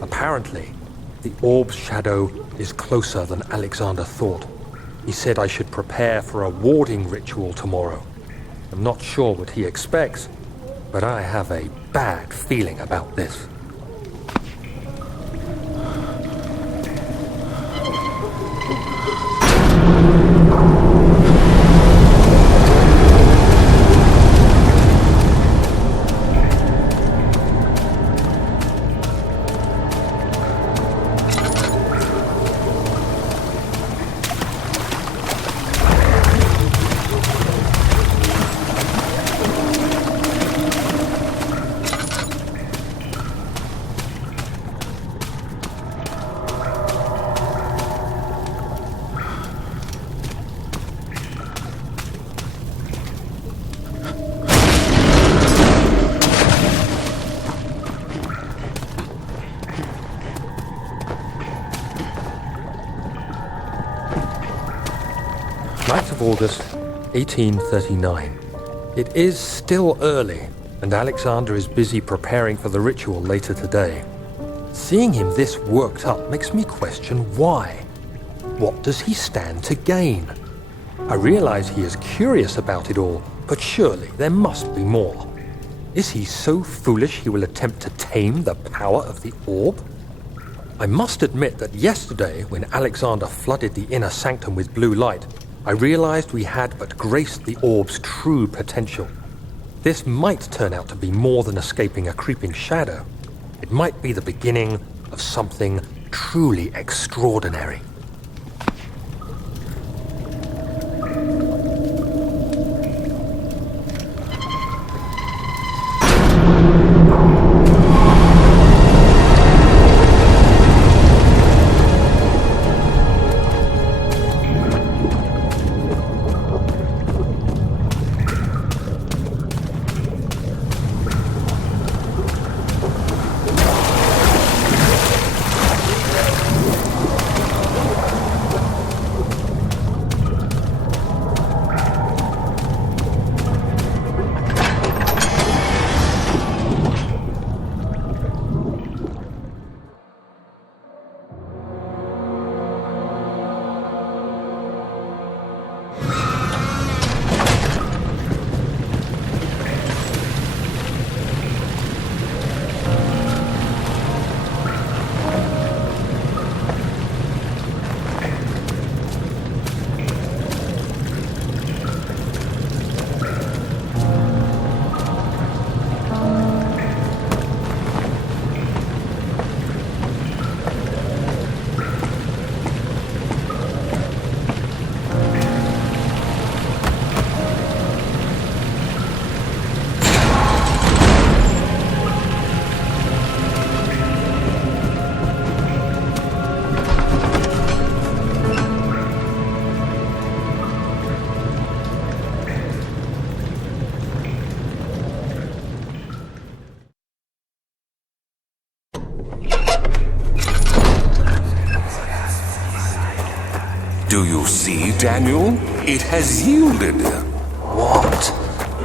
Apparently, the orb's shadow is closer than Alexander thought. He said I should prepare for a warding ritual tomorrow. I'm not sure what he expects, but I have a bad feeling about this. August 1839. It is still early, and Alexander is busy preparing for the ritual later today. Seeing him this worked up makes me question why. What does he stand to gain? I realize he is curious about it all, but surely there must be more. Is he so foolish he will attempt to tame the power of the orb? I must admit that yesterday, when Alexander flooded the inner sanctum with blue light, I realized we had but graced the orb's true potential. This might turn out to be more than escaping a creeping shadow. It might be the beginning of something truly extraordinary. Do you see, Daniel? It has yielded. What?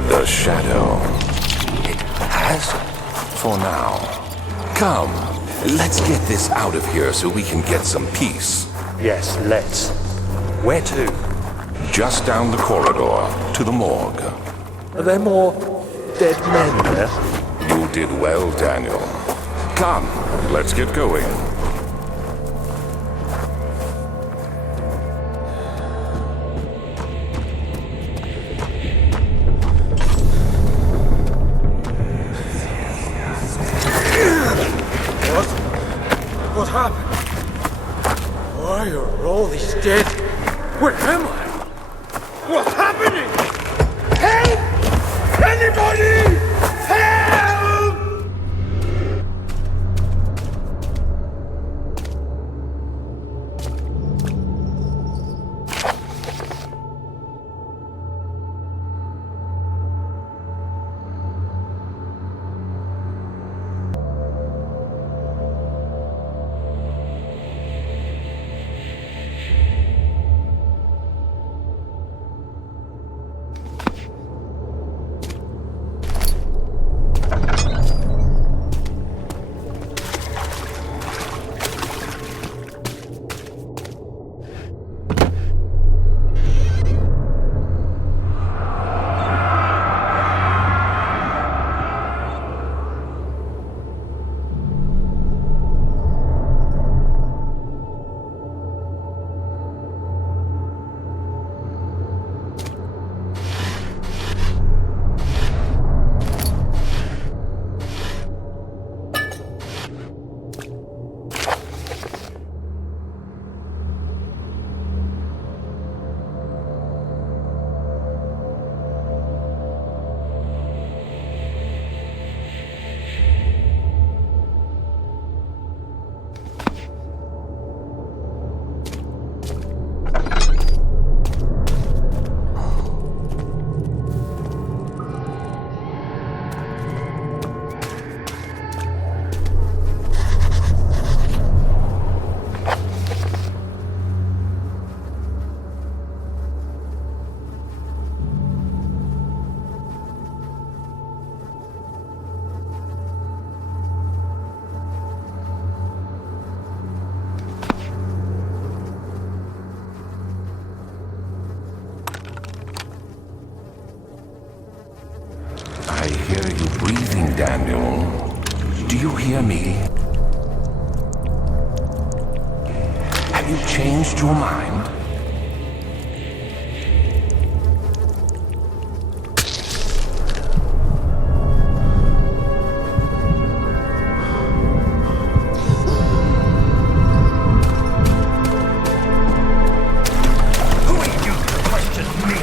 The shadow. It has? For now. Come, let's get this out of here so we can get some peace. Yes, let's. Where to? Just down the corridor to the morgue. Are there more dead men there? You did well, Daniel. Come, let's get going. What happened? Why are all these dead? Where am I? What's happening? Help! Anybody! Help! you hear me? Have you changed your mind? Who are you to question me?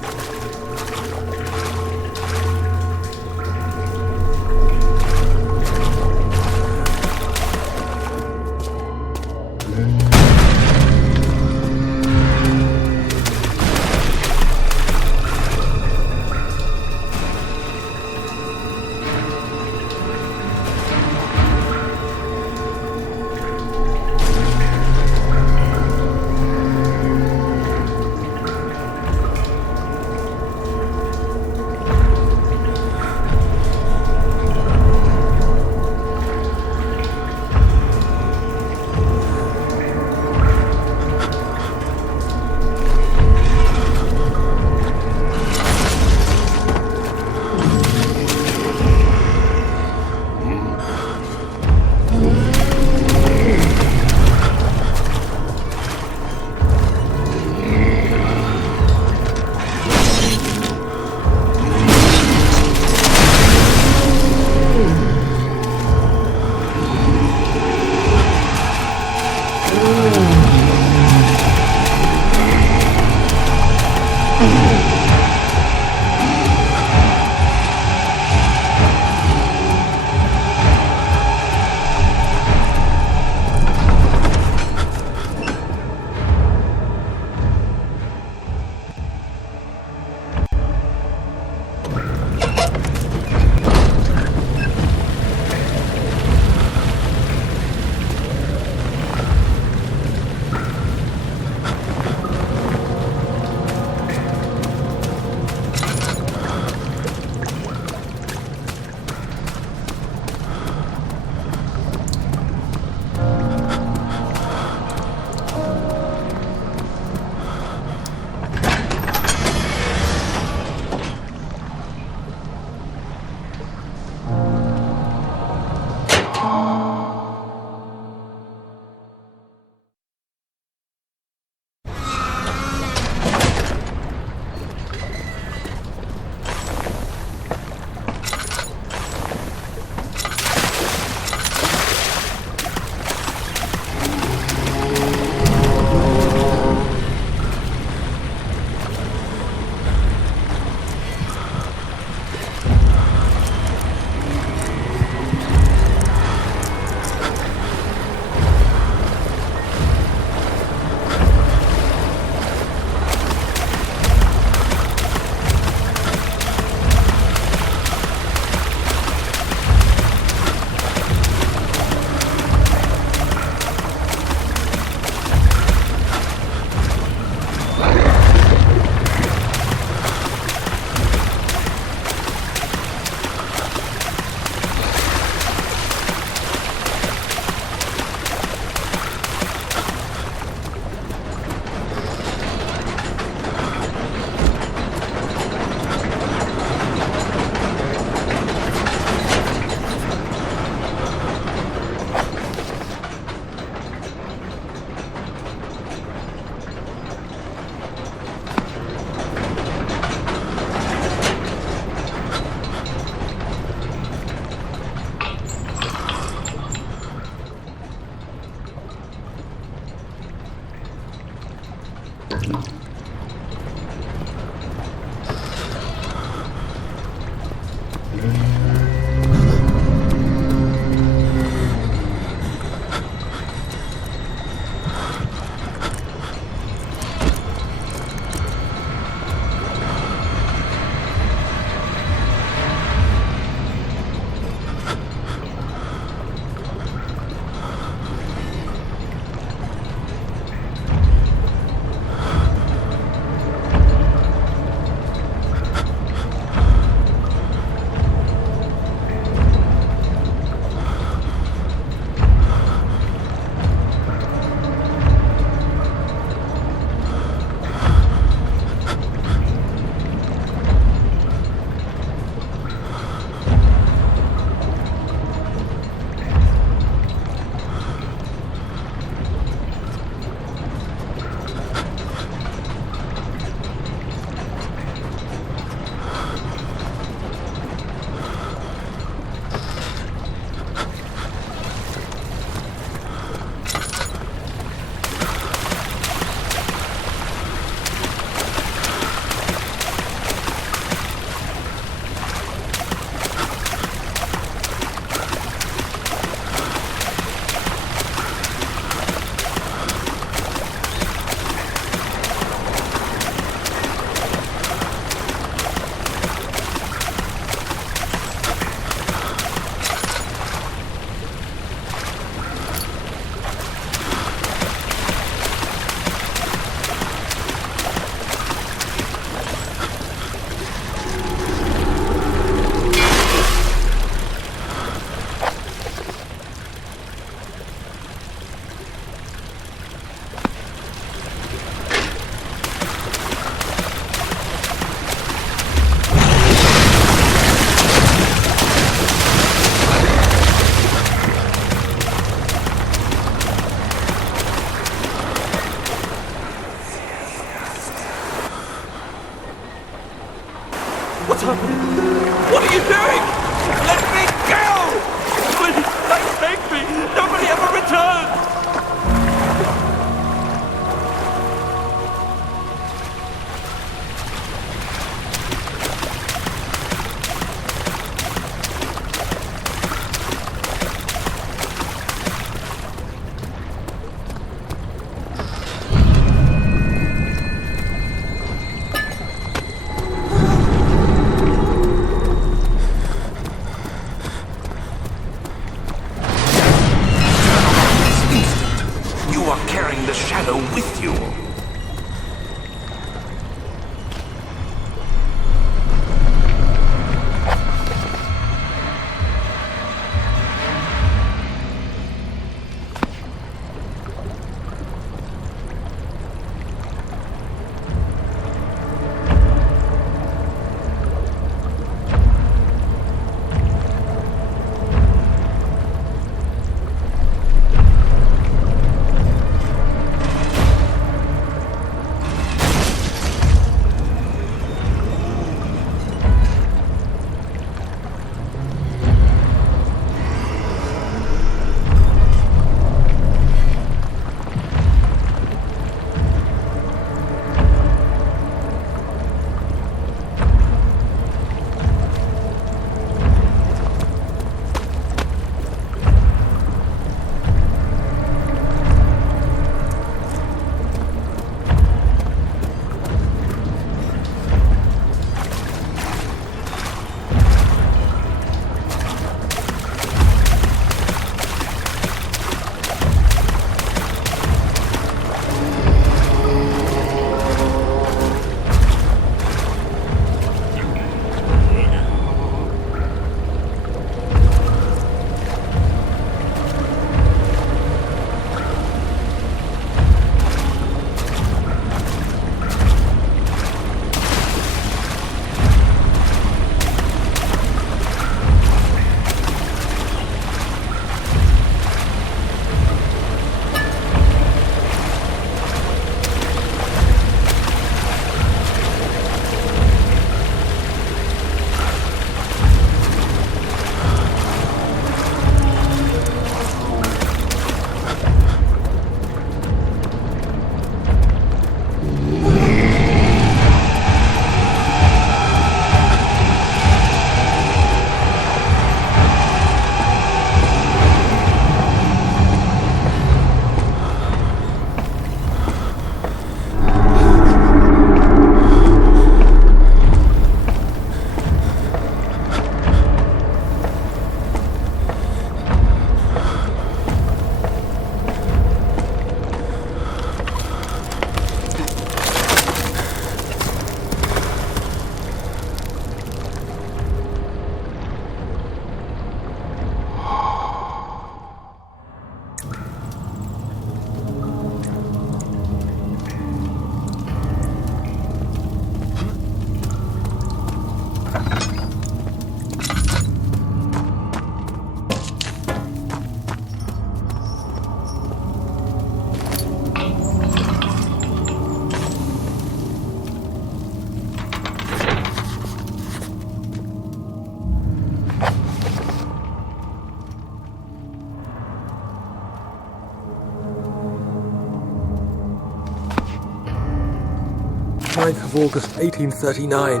29th of August, 1839.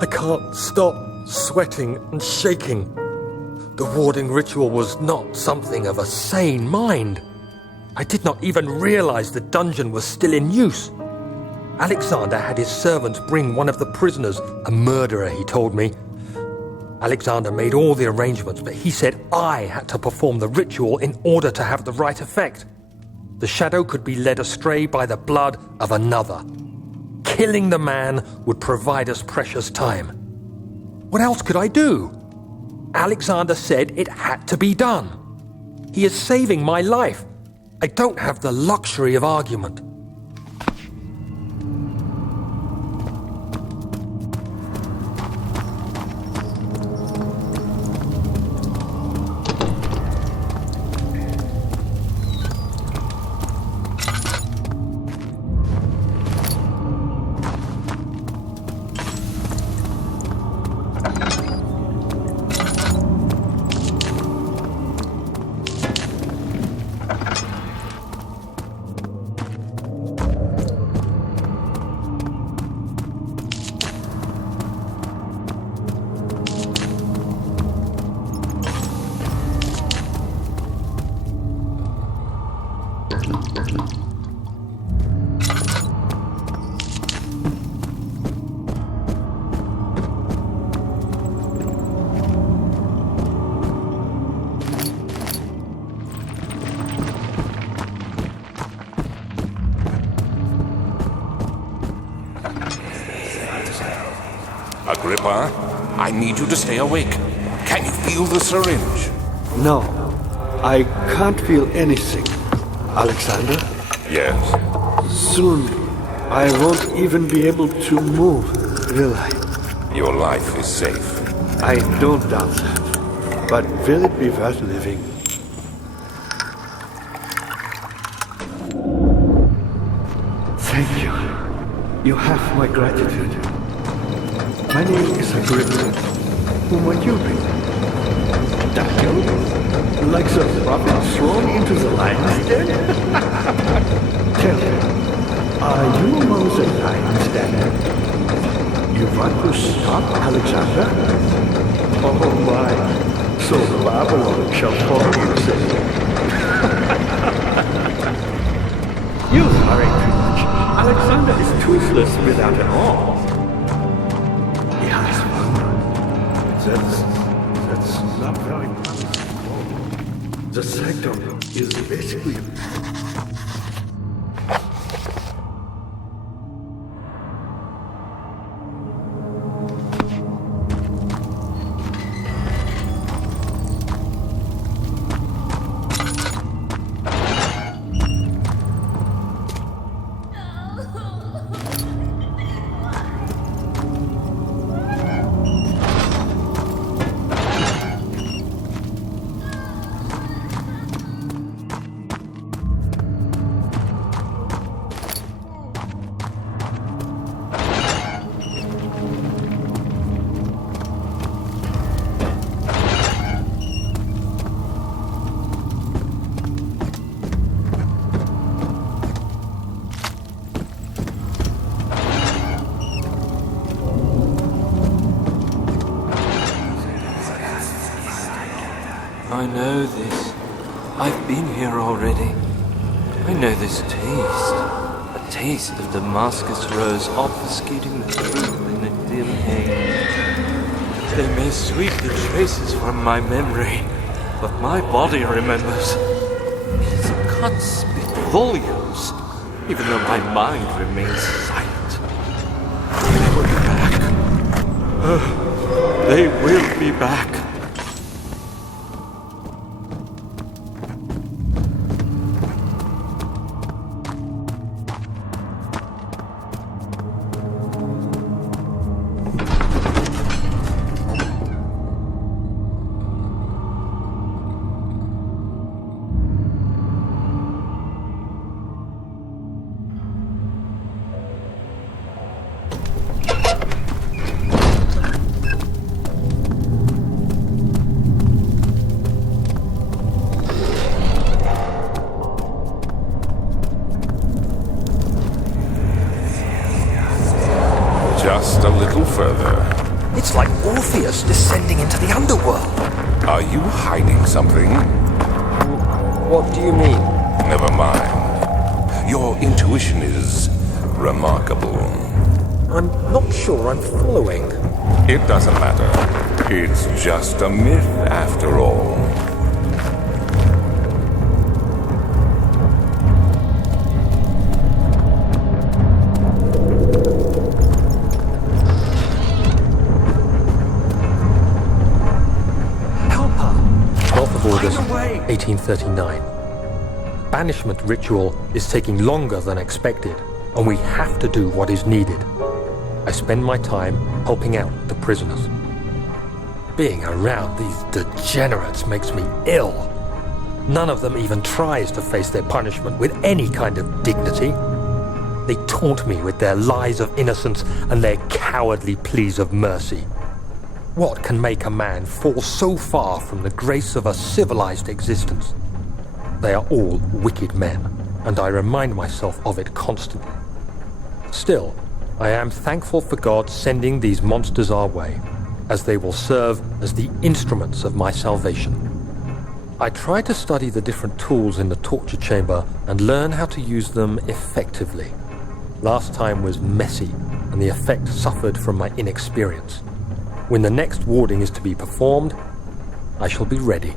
I can't stop sweating and shaking. The warding ritual was not something of a sane mind. I did not even realize the dungeon was still in use. Alexander had his servants bring one of the prisoners, a murderer, he told me. Alexander made all the arrangements, but he said I had to perform the ritual in order to have the right effect. The shadow could be led astray by the blood of another. Killing the man would provide us precious time. What else could I do? Alexander said it had to be done. He is saving my life. I don't have the luxury of argument. Agrippa, I need you to stay awake. Can you feel the syringe? No, I can't feel anything. Alexander? Yes. Soon, I won't even be able to move, will I? Your life is safe. I don't doubt that. But will it be worth living? Thank you. You have my gratitude. My name is Agrippa. Who might you be? Daniel? Like the prophet thrown into the lion's den? Tell me, are you among the lions, Daniel? You want to stop Alexander? Oh my, so Babylon shall fall, you say. You are a too much. Alexander is toothless without an arm. That's not very promising. The sector is basically... I know this. I've been here already. I know this taste. A taste of Damascus rose obfuscating the truth in a dim haze. They may sweep the traces from my memory, but my body remembers. These cuts spit volumes, even though my mind remains silent. They will be back. They will be back. prisoners descending into the underworld. Are you hiding something? What do you mean? Never mind. Your intuition is remarkable. I'm not sure I'm following. It doesn't matter. It's just a myth after all. Help her! 12th of August, Find a way. 1839. Banishment ritual is taking longer than expected, and we have to do what is needed. I spend my time helping out the prisoners. Being around these degenerates makes me ill. None of them even tries to face their punishment with any kind of dignity. They taunt me with their lies of innocence and their cowardly pleas of mercy. What can make a man fall so far from the grace of a civilized existence? They are all wicked men, and I remind myself of it constantly. Still, I am thankful for God sending these monsters our way, as they will serve as the instruments of my salvation. I try to study the different tools in the torture chamber and learn how to use them effectively. Last time was messy, and the effect suffered from my inexperience. When the next warding is to be performed, I shall be ready.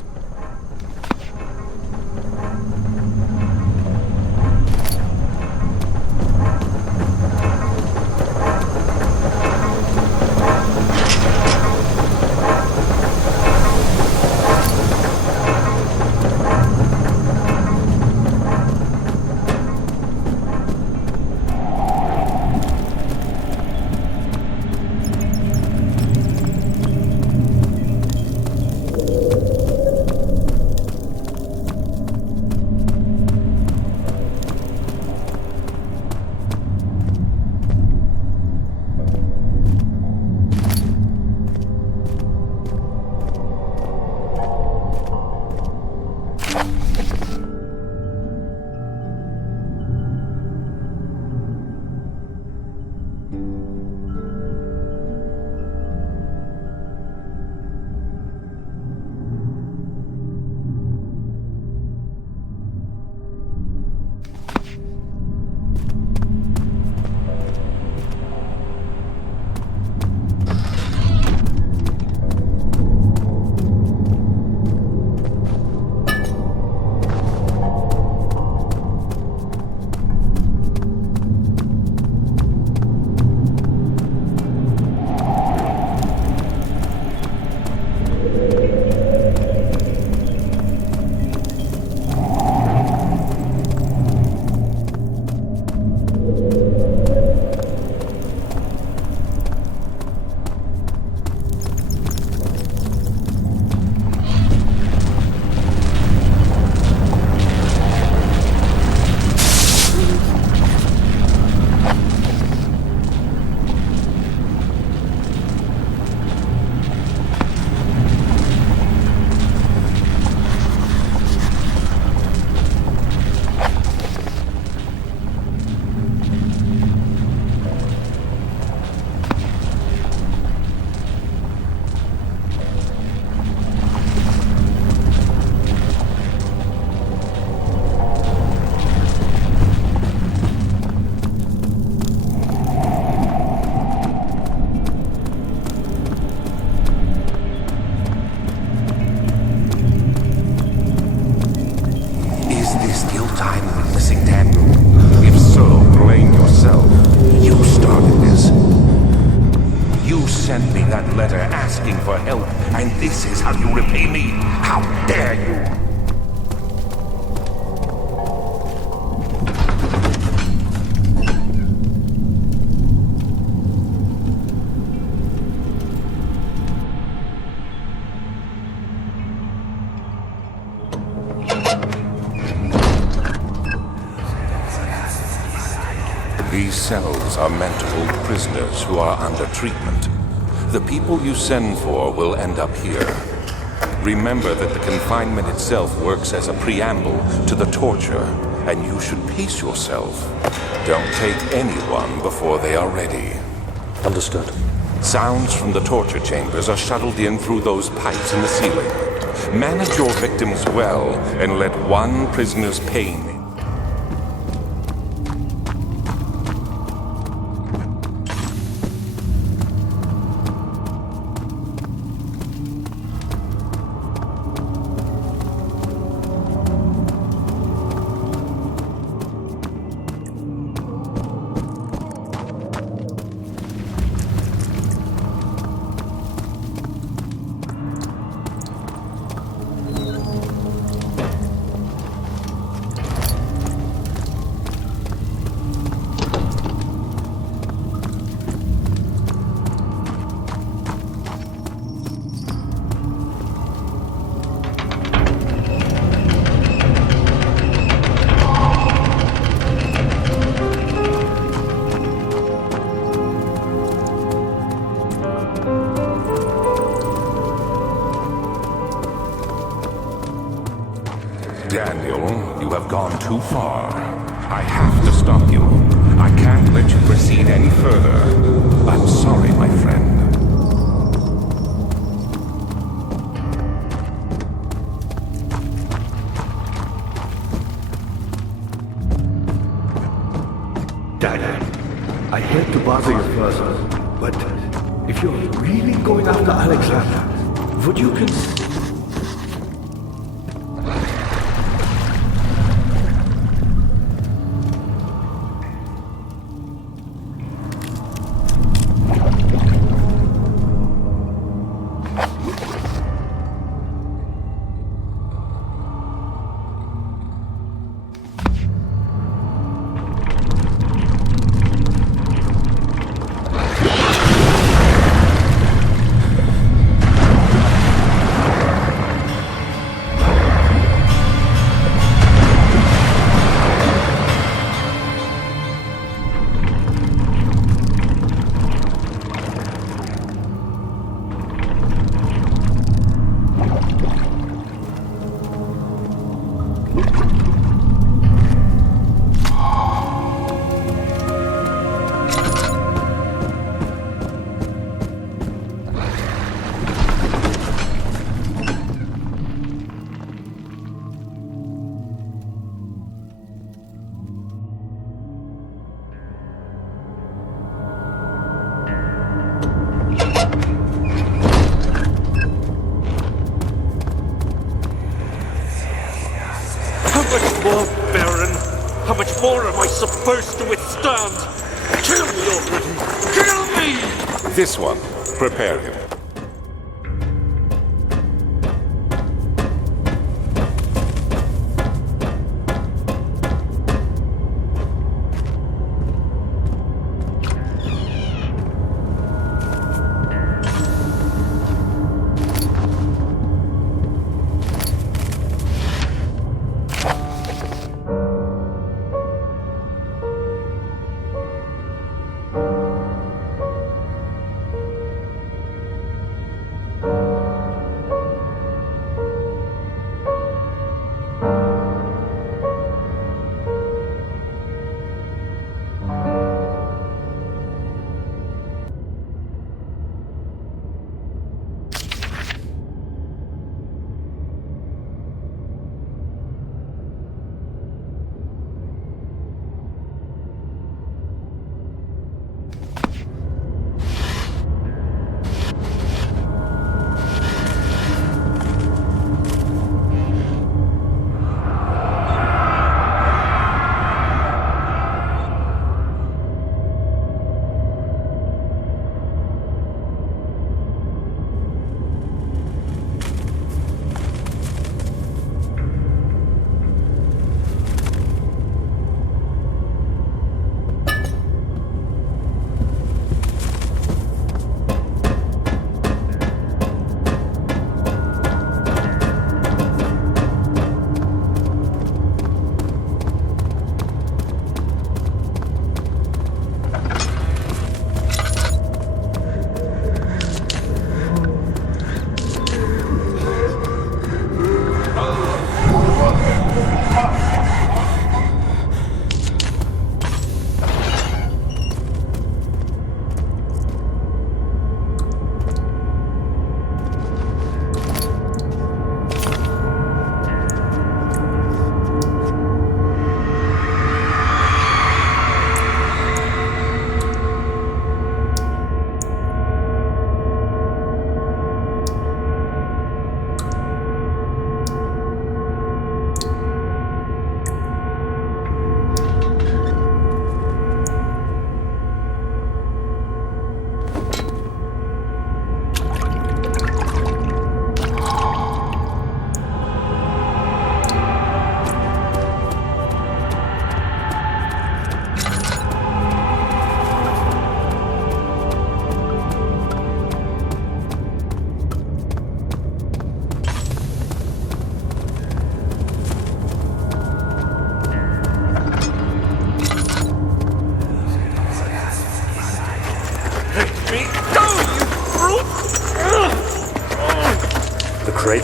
sent me that letter asking for help, and this is how you repay me? How dare you! These cells are meant to hold prisoners who are under treatment. The people you send for will end up here. Remember that the confinement itself works as a preamble to the torture, and you should pace yourself. Don't take anyone before they are ready. Understood. Sounds from the torture chambers are shuttled in through those pipes in the ceiling. Manage your victims well, and let one prisoner's pain Daniel, you have gone too far. I have to stop you. I can't let you proceed any further. I'm sorry, my friend. Dad, I hate to bother you further, but if you're really going after Alexander, would you consider... How much more am I supposed to withstand? Kill me already! Kill me! This one. Prepare him.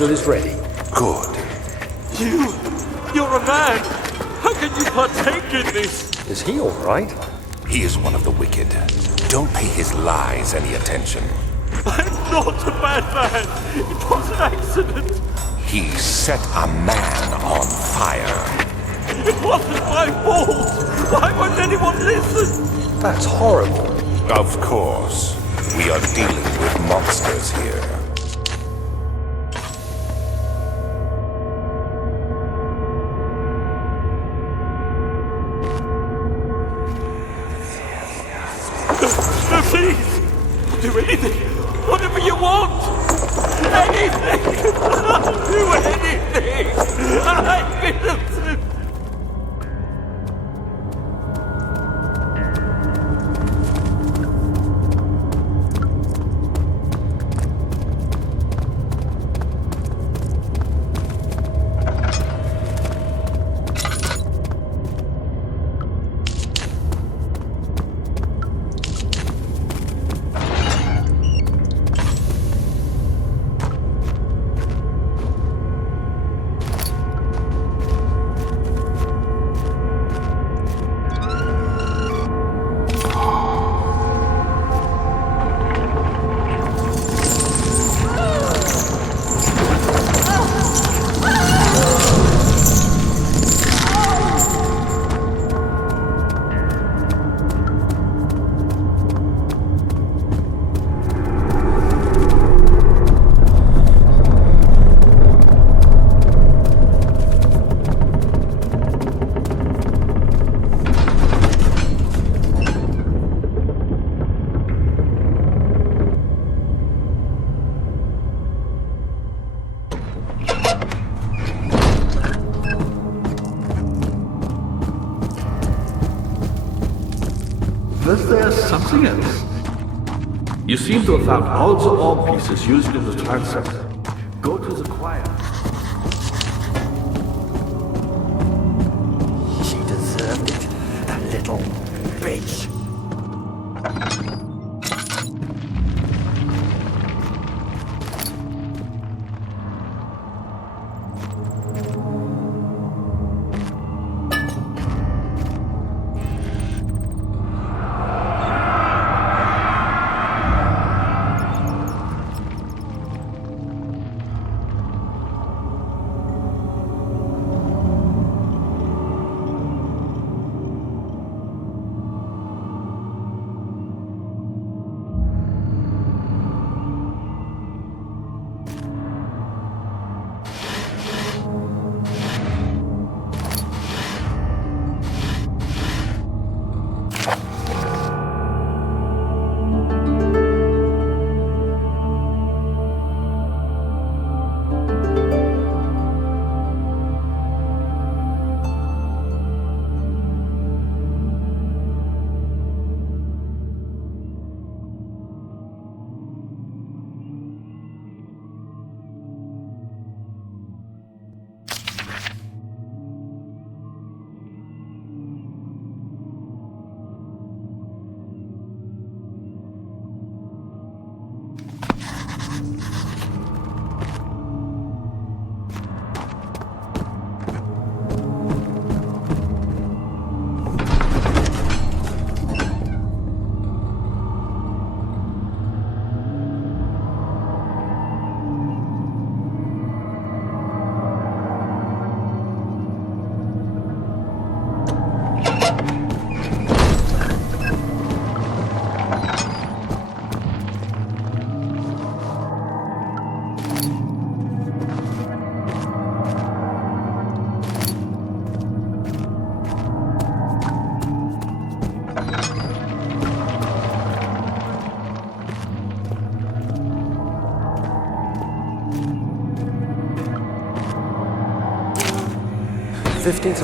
cradle is ready. Good. You're a man! How can you partake in this? Is he all right? He is one of the wicked. Don't pay his lies any attention. I'm not a bad man! It was an accident! He set a man on fire. It wasn't my fault! Why won't anyone listen? That's horrible. Of course. We are dealing with monsters here. No, please! I'll do anything! Whatever you want! Anything! I'll do anything! I'm innocent! Was there something else? You seem to have found all the orb pieces used in the transept. Go to the choir. She deserved it, that little bitch.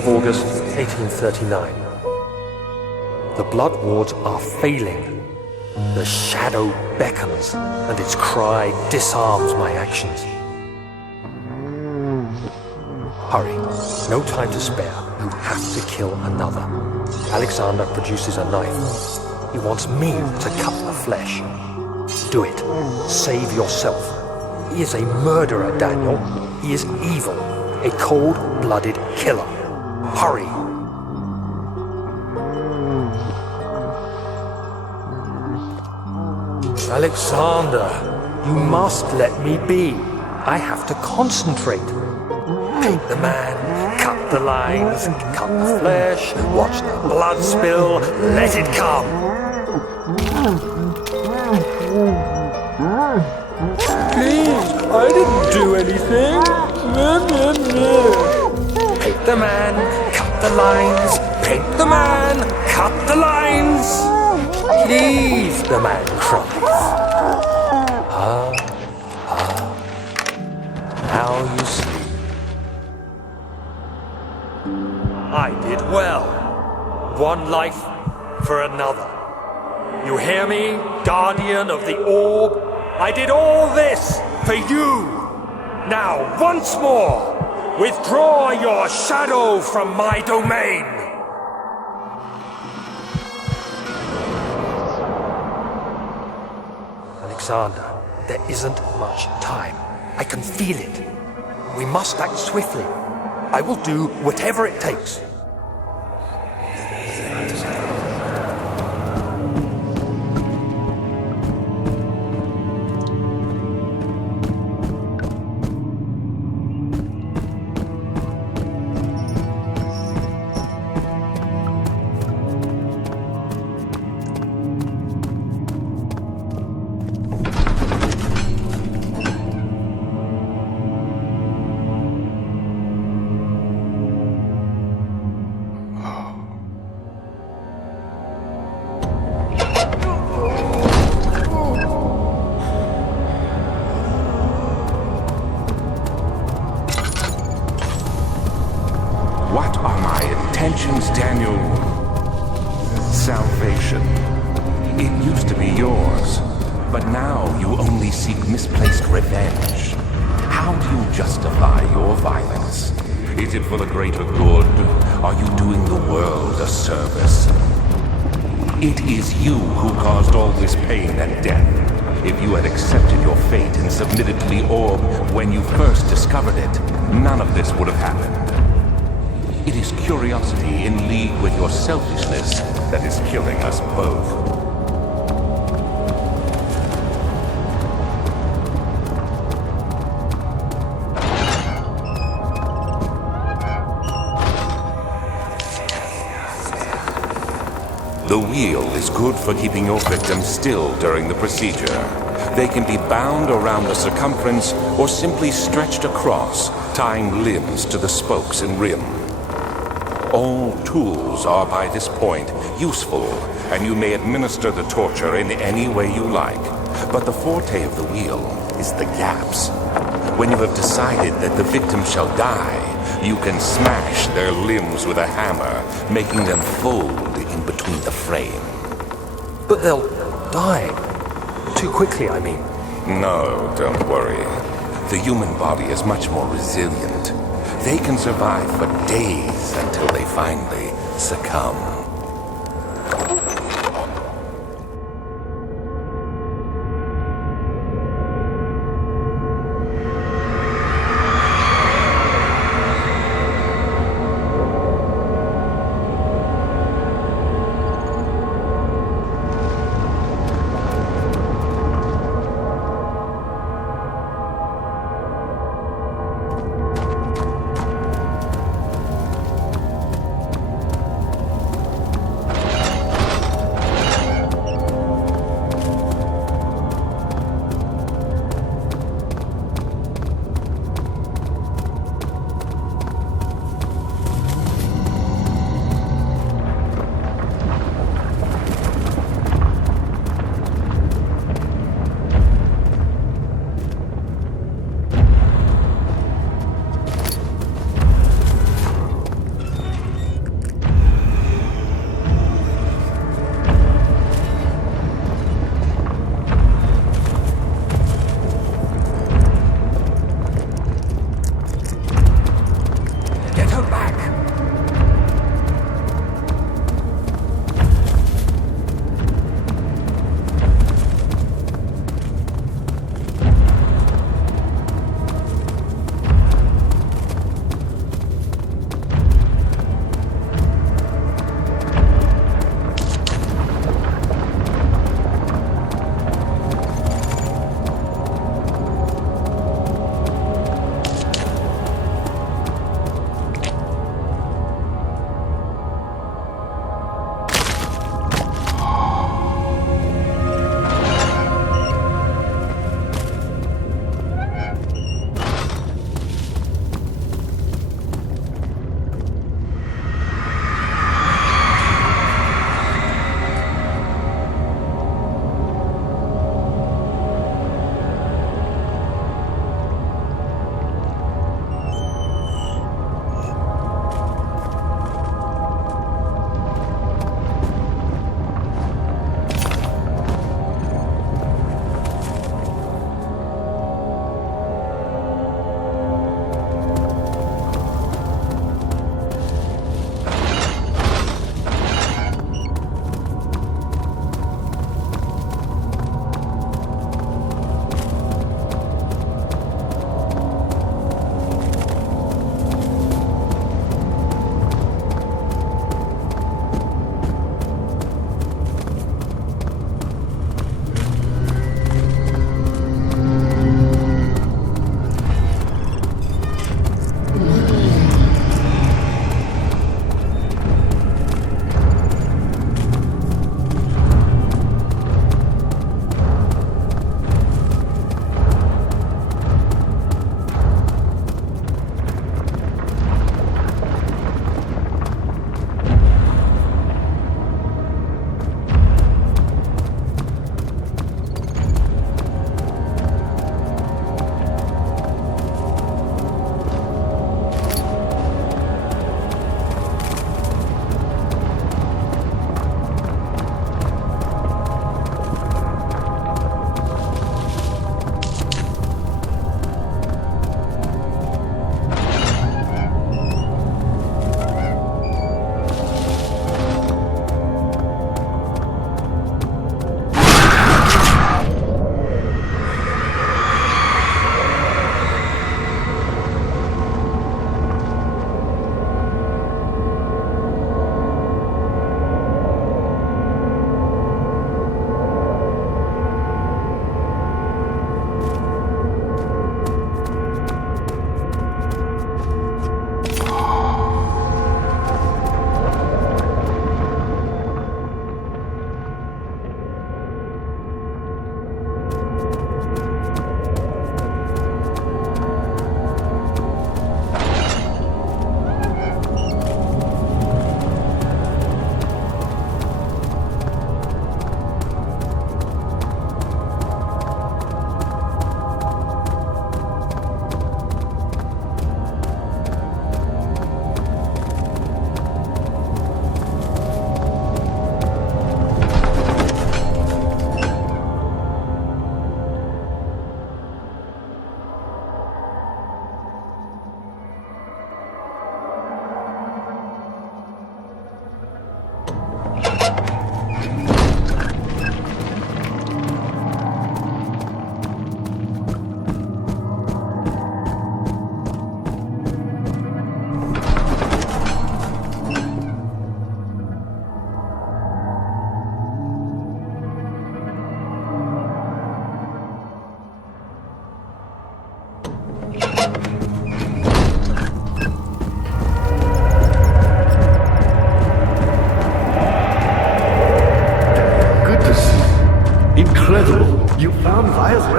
August 1839. The blood wards are failing. The shadow beckons, and its cry disarms my actions. Hurry. No time to spare. You have to kill another. Alexander produces a knife. He wants me to cut the flesh. Do it. Save yourself. He is a murderer, Daniel. He is evil. A cold-blooded killer. Hurry. Alexander, you must let me be. I have to concentrate. Paint the man, cut the lines, cut the flesh, watch the blood spill, let it come. Please, I didn't do anything. Paint the man, cut the lines, paint the man, cut the lines. Please, the man cries. Now you sleep. I did well. One life for another. You hear me, guardian of the orb? I did all this for you. Now, once more, withdraw your shadow from my domain. Alexander, there isn't much time. I can feel it. We must act swiftly. I will do whatever it takes. What are my intentions, Daniel? Salvation. It used to be yours, but now you only seek misplaced revenge. How do you justify your violence? Is it for the greater good? Are you doing the world a service? It is you who caused all this pain and death. If you had accepted your fate and submitted to the orb when you first discovered it, none of this would have happened. It is curiosity in league with your selfishness that is killing us both. The wheel is good for keeping your victims still during the procedure. They can be bound around the circumference or simply stretched across, tying limbs to the spokes and rim. All tools are by this point useful, and you may administer the torture in any way you like. But the forte of the wheel is the gaps. When you have decided that the victim shall die, you can smash their limbs with a hammer, making them fold in between the frame. But they'll die. Too quickly, I mean. No, don't worry. The human body is much more resilient. They can survive for days until they finally succumb.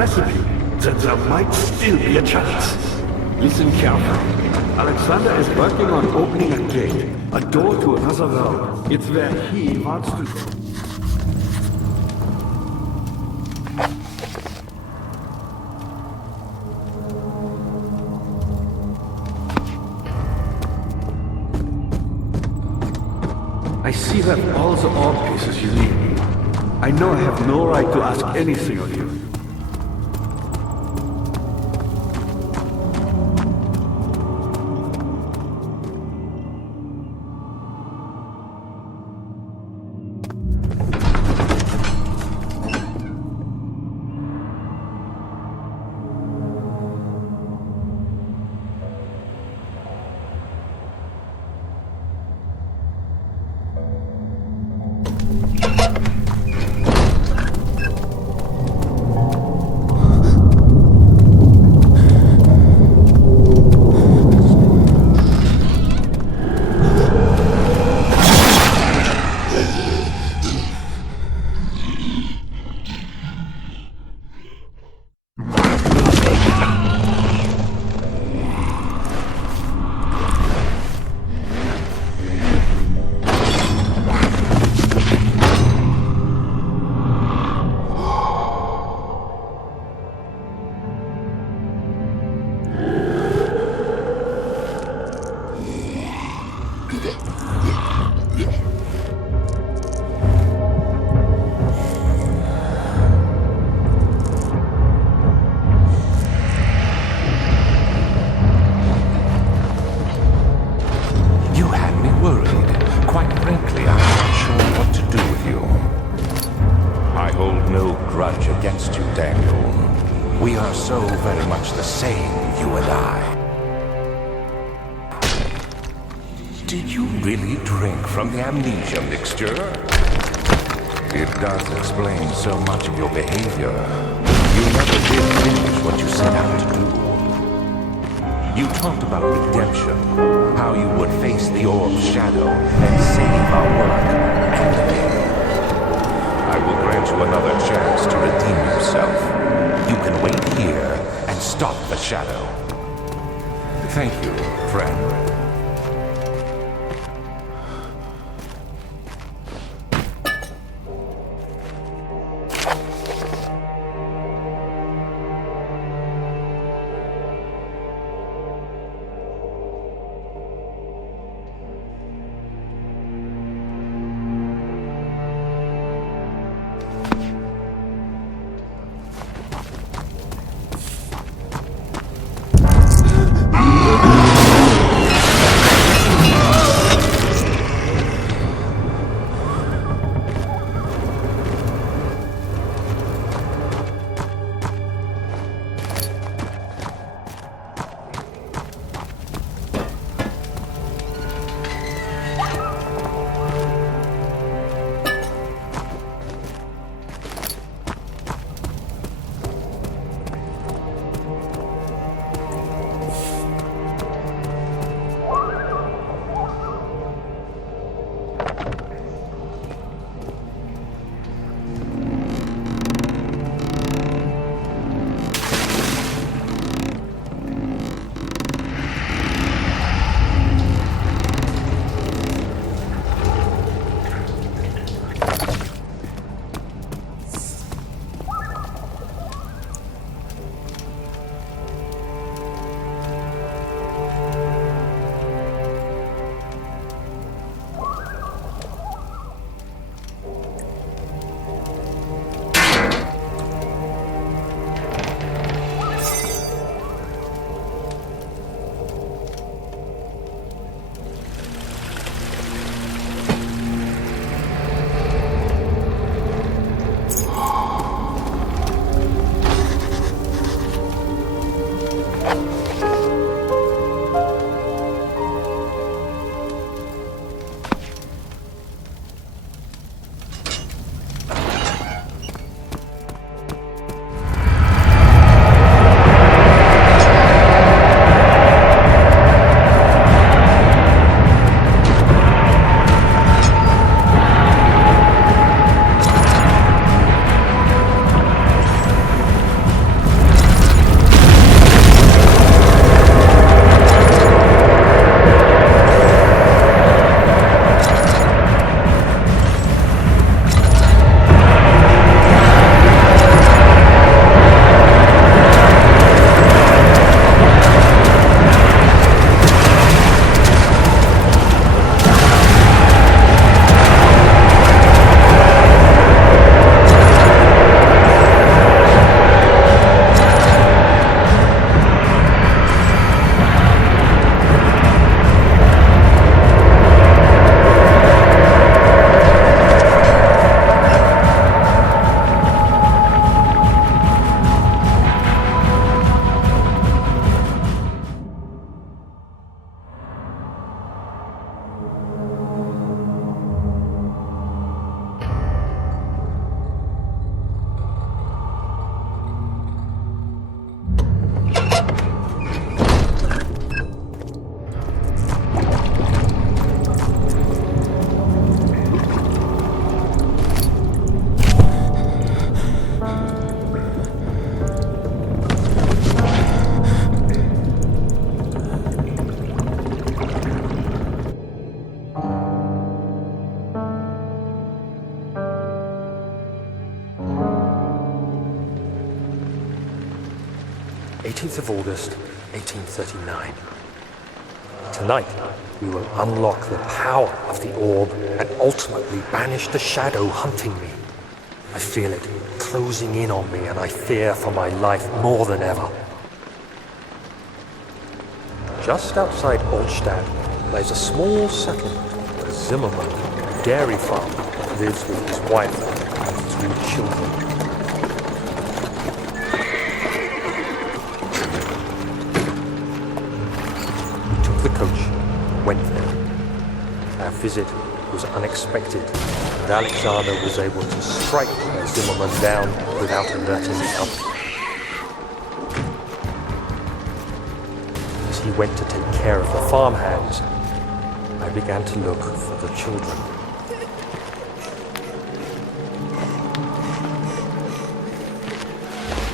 recipe, then there might still be a chance. Listen carefully. Alexander is working on opening a gate, a door to another realm. It's where he wants to go. I see you have all the orb pieces you need. I know I have no right to ask anything of you. From the amnesia mixture? It does explain so much of your behavior. You never did finish what you set out to do. You talked about redemption, how you would face the orb's shadow and save our work and the game. I will grant you another chance to redeem yourself. You can wait here and stop the shadow. Thank you, friend. 18th of August, 1839. Tonight, we will unlock the power of the orb and ultimately banish the shadow hunting me. I feel it closing in on me and I fear for my life more than ever. Just outside Altstadt lies a small settlement where Zimmerman, a dairy farmer, lives with his wife and 3 children. We took the coach and went there. Our visit was unexpected, and Alexander was able to strike Zimmerman down without alerting the others. As he went to take care of the farmhands, I began to look for the children.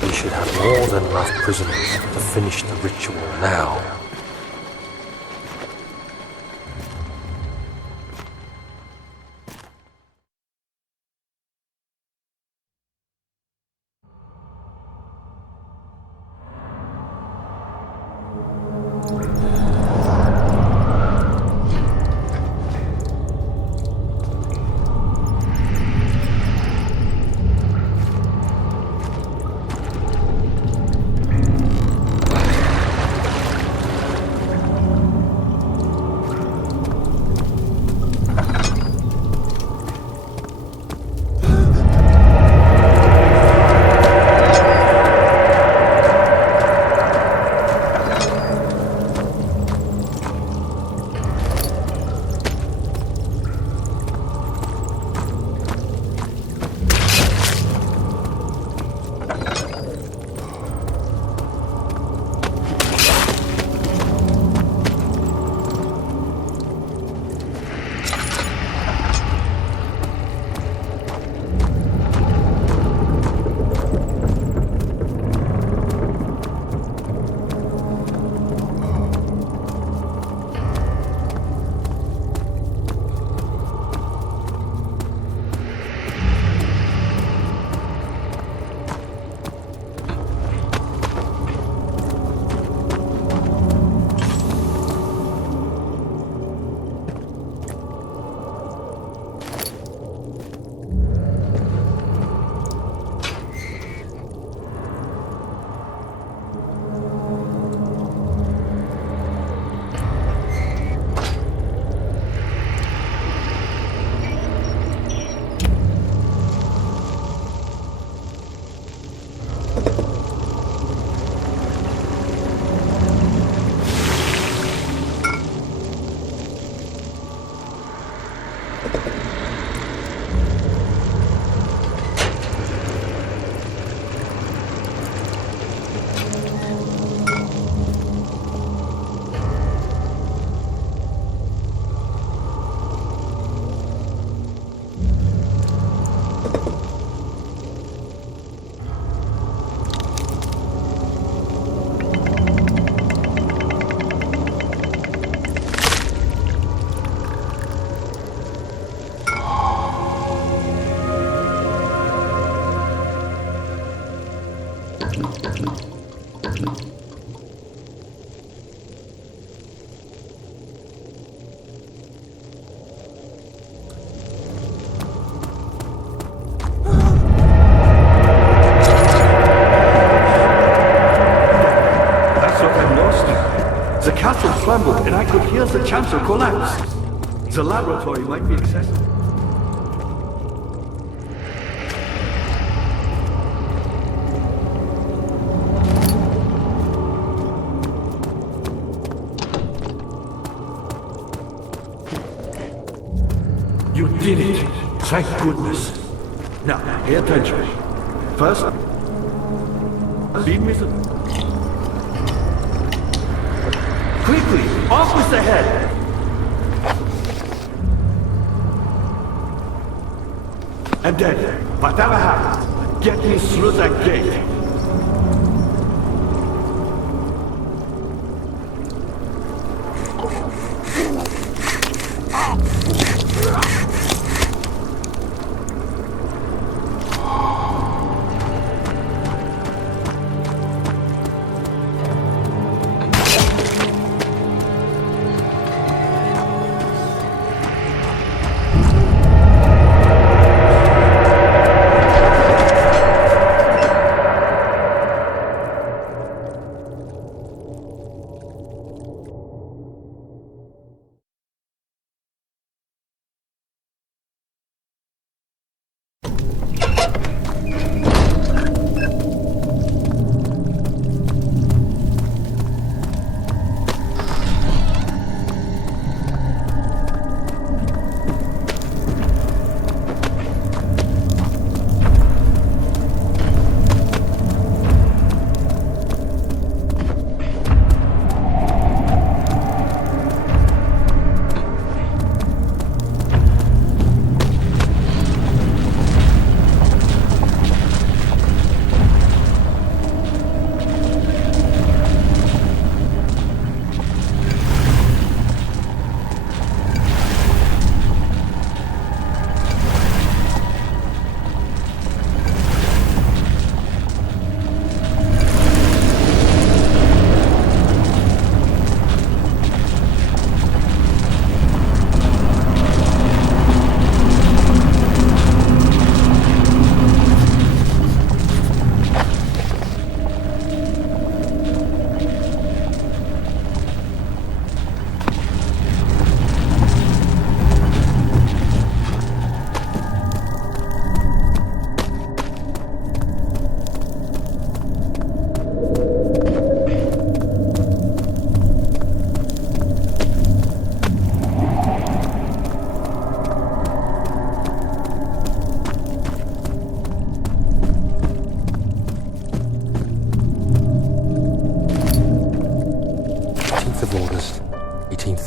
We should have more than enough prisoners to finish the ritual now. The castle trembled and I could hear the chancel collapse. The laboratory might be accessible. You did it! Thank goodness! Now, pay attention. First, lead me to... Quickly! Off with the head! And then, whatever happens, get me through that gate.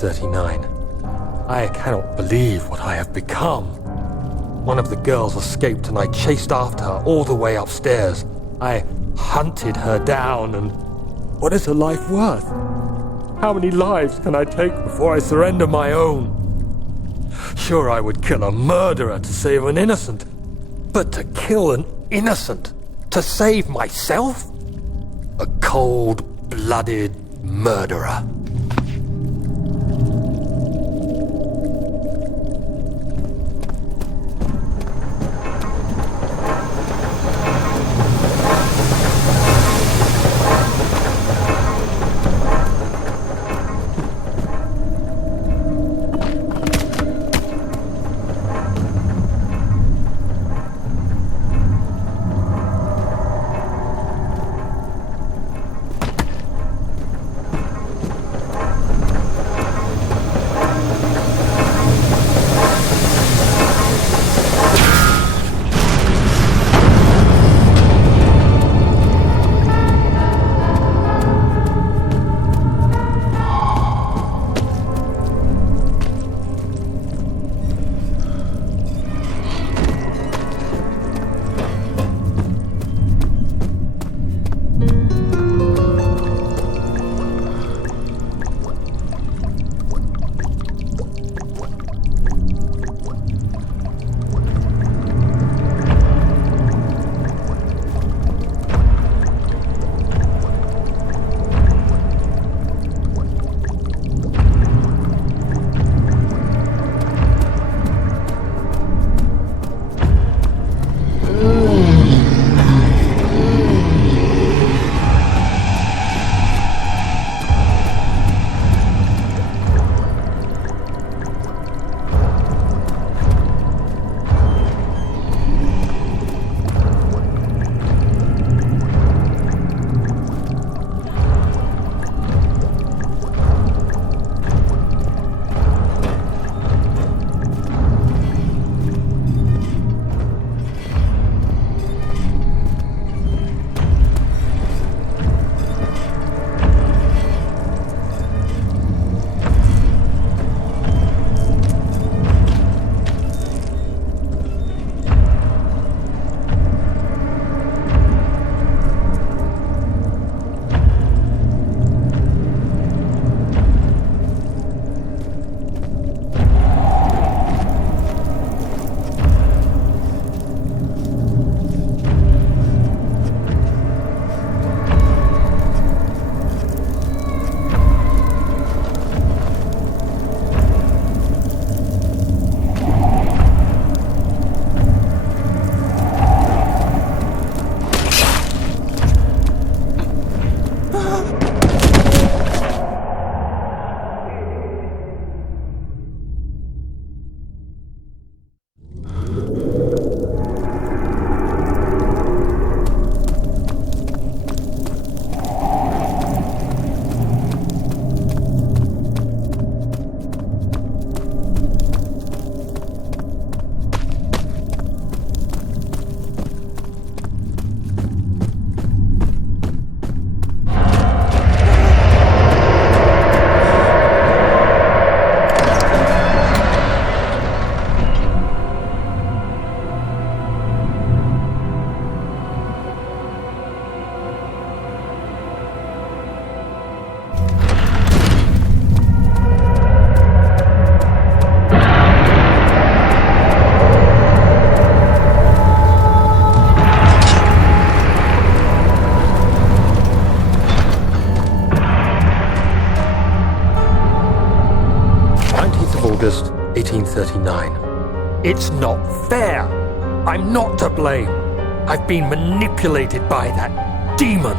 1839. I cannot believe what I have become. One of the girls escaped and I chased after her all the way upstairs. I hunted her down, and what is a life worth? How many lives can I take before I surrender my own? Sure, I would kill a murderer to save an innocent, but to kill an innocent to save myself? A cold-blooded murderer. August 1839. It's not fair. I'm not to blame. I've been manipulated by that demon.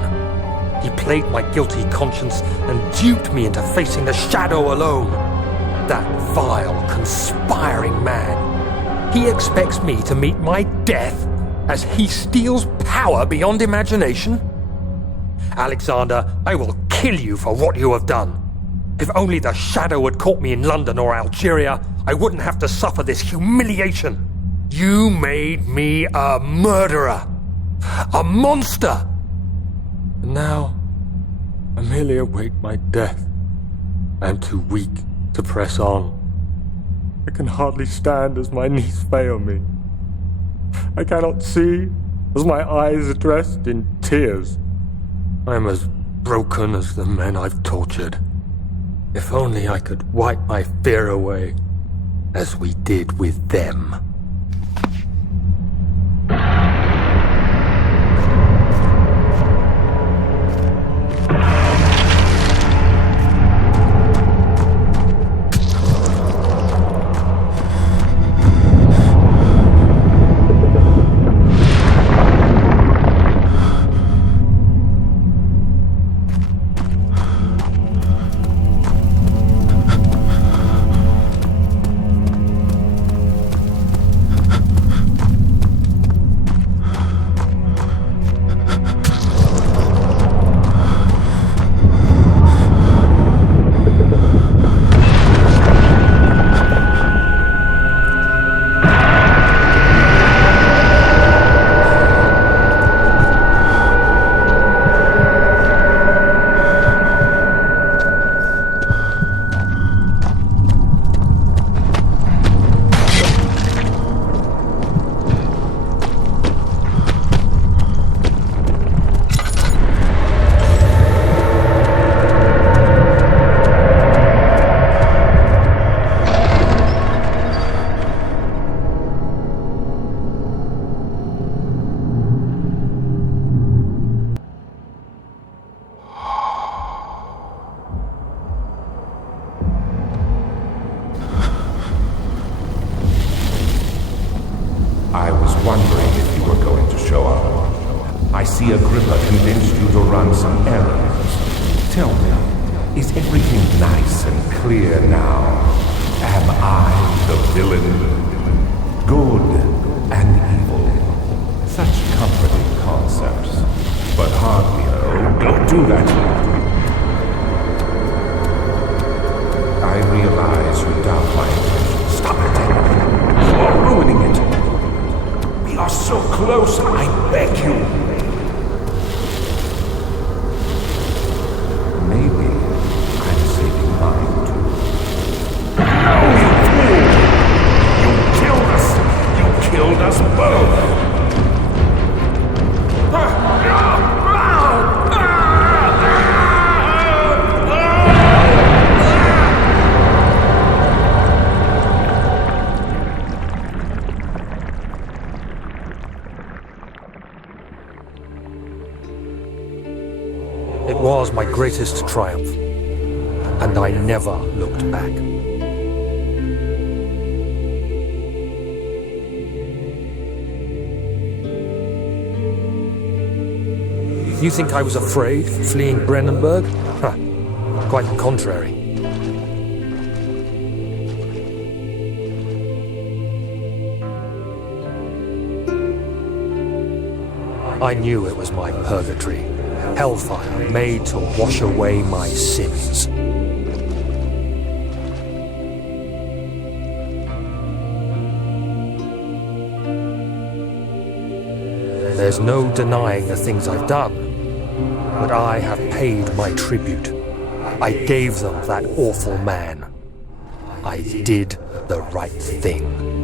He played my guilty conscience and duped me into facing the shadow alone. That vile, conspiring man. He expects me to meet my death as he steals power beyond imagination. Alexander, I will kill you for what you have done. If only the shadow had caught me in London or Algeria, I wouldn't have to suffer this humiliation. You made me a murderer. A monster. And now, I merely await my death. I am too weak to press on. I can hardly stand as my knees fail me. I cannot see as my eyes are dressed in tears. I am as broken as the men I've tortured. If only I could wipe my fear away, as we did with them. I was wondering if you were going to show up. I see Agrippa convinced you to run some errands. Tell me, is everything nice and clear now? Am I the villain? Good and evil. Such comforting concepts. But hardly, don't do that. I realize you doubt my intentions. Stop it. You are ruining it. We are so close, I beg you. Maybe I'm saving mine too. No, you fool! You killed us! You killed us both! It was my greatest triumph, and I never looked back. You think I was afraid, fleeing Brennenburg? Huh. Quite the contrary. I knew it was my purgatory. Hellfire made to wash away my sins. There's no denying the things I've done, but I have paid my tribute. I gave them that awful man. I did the right thing.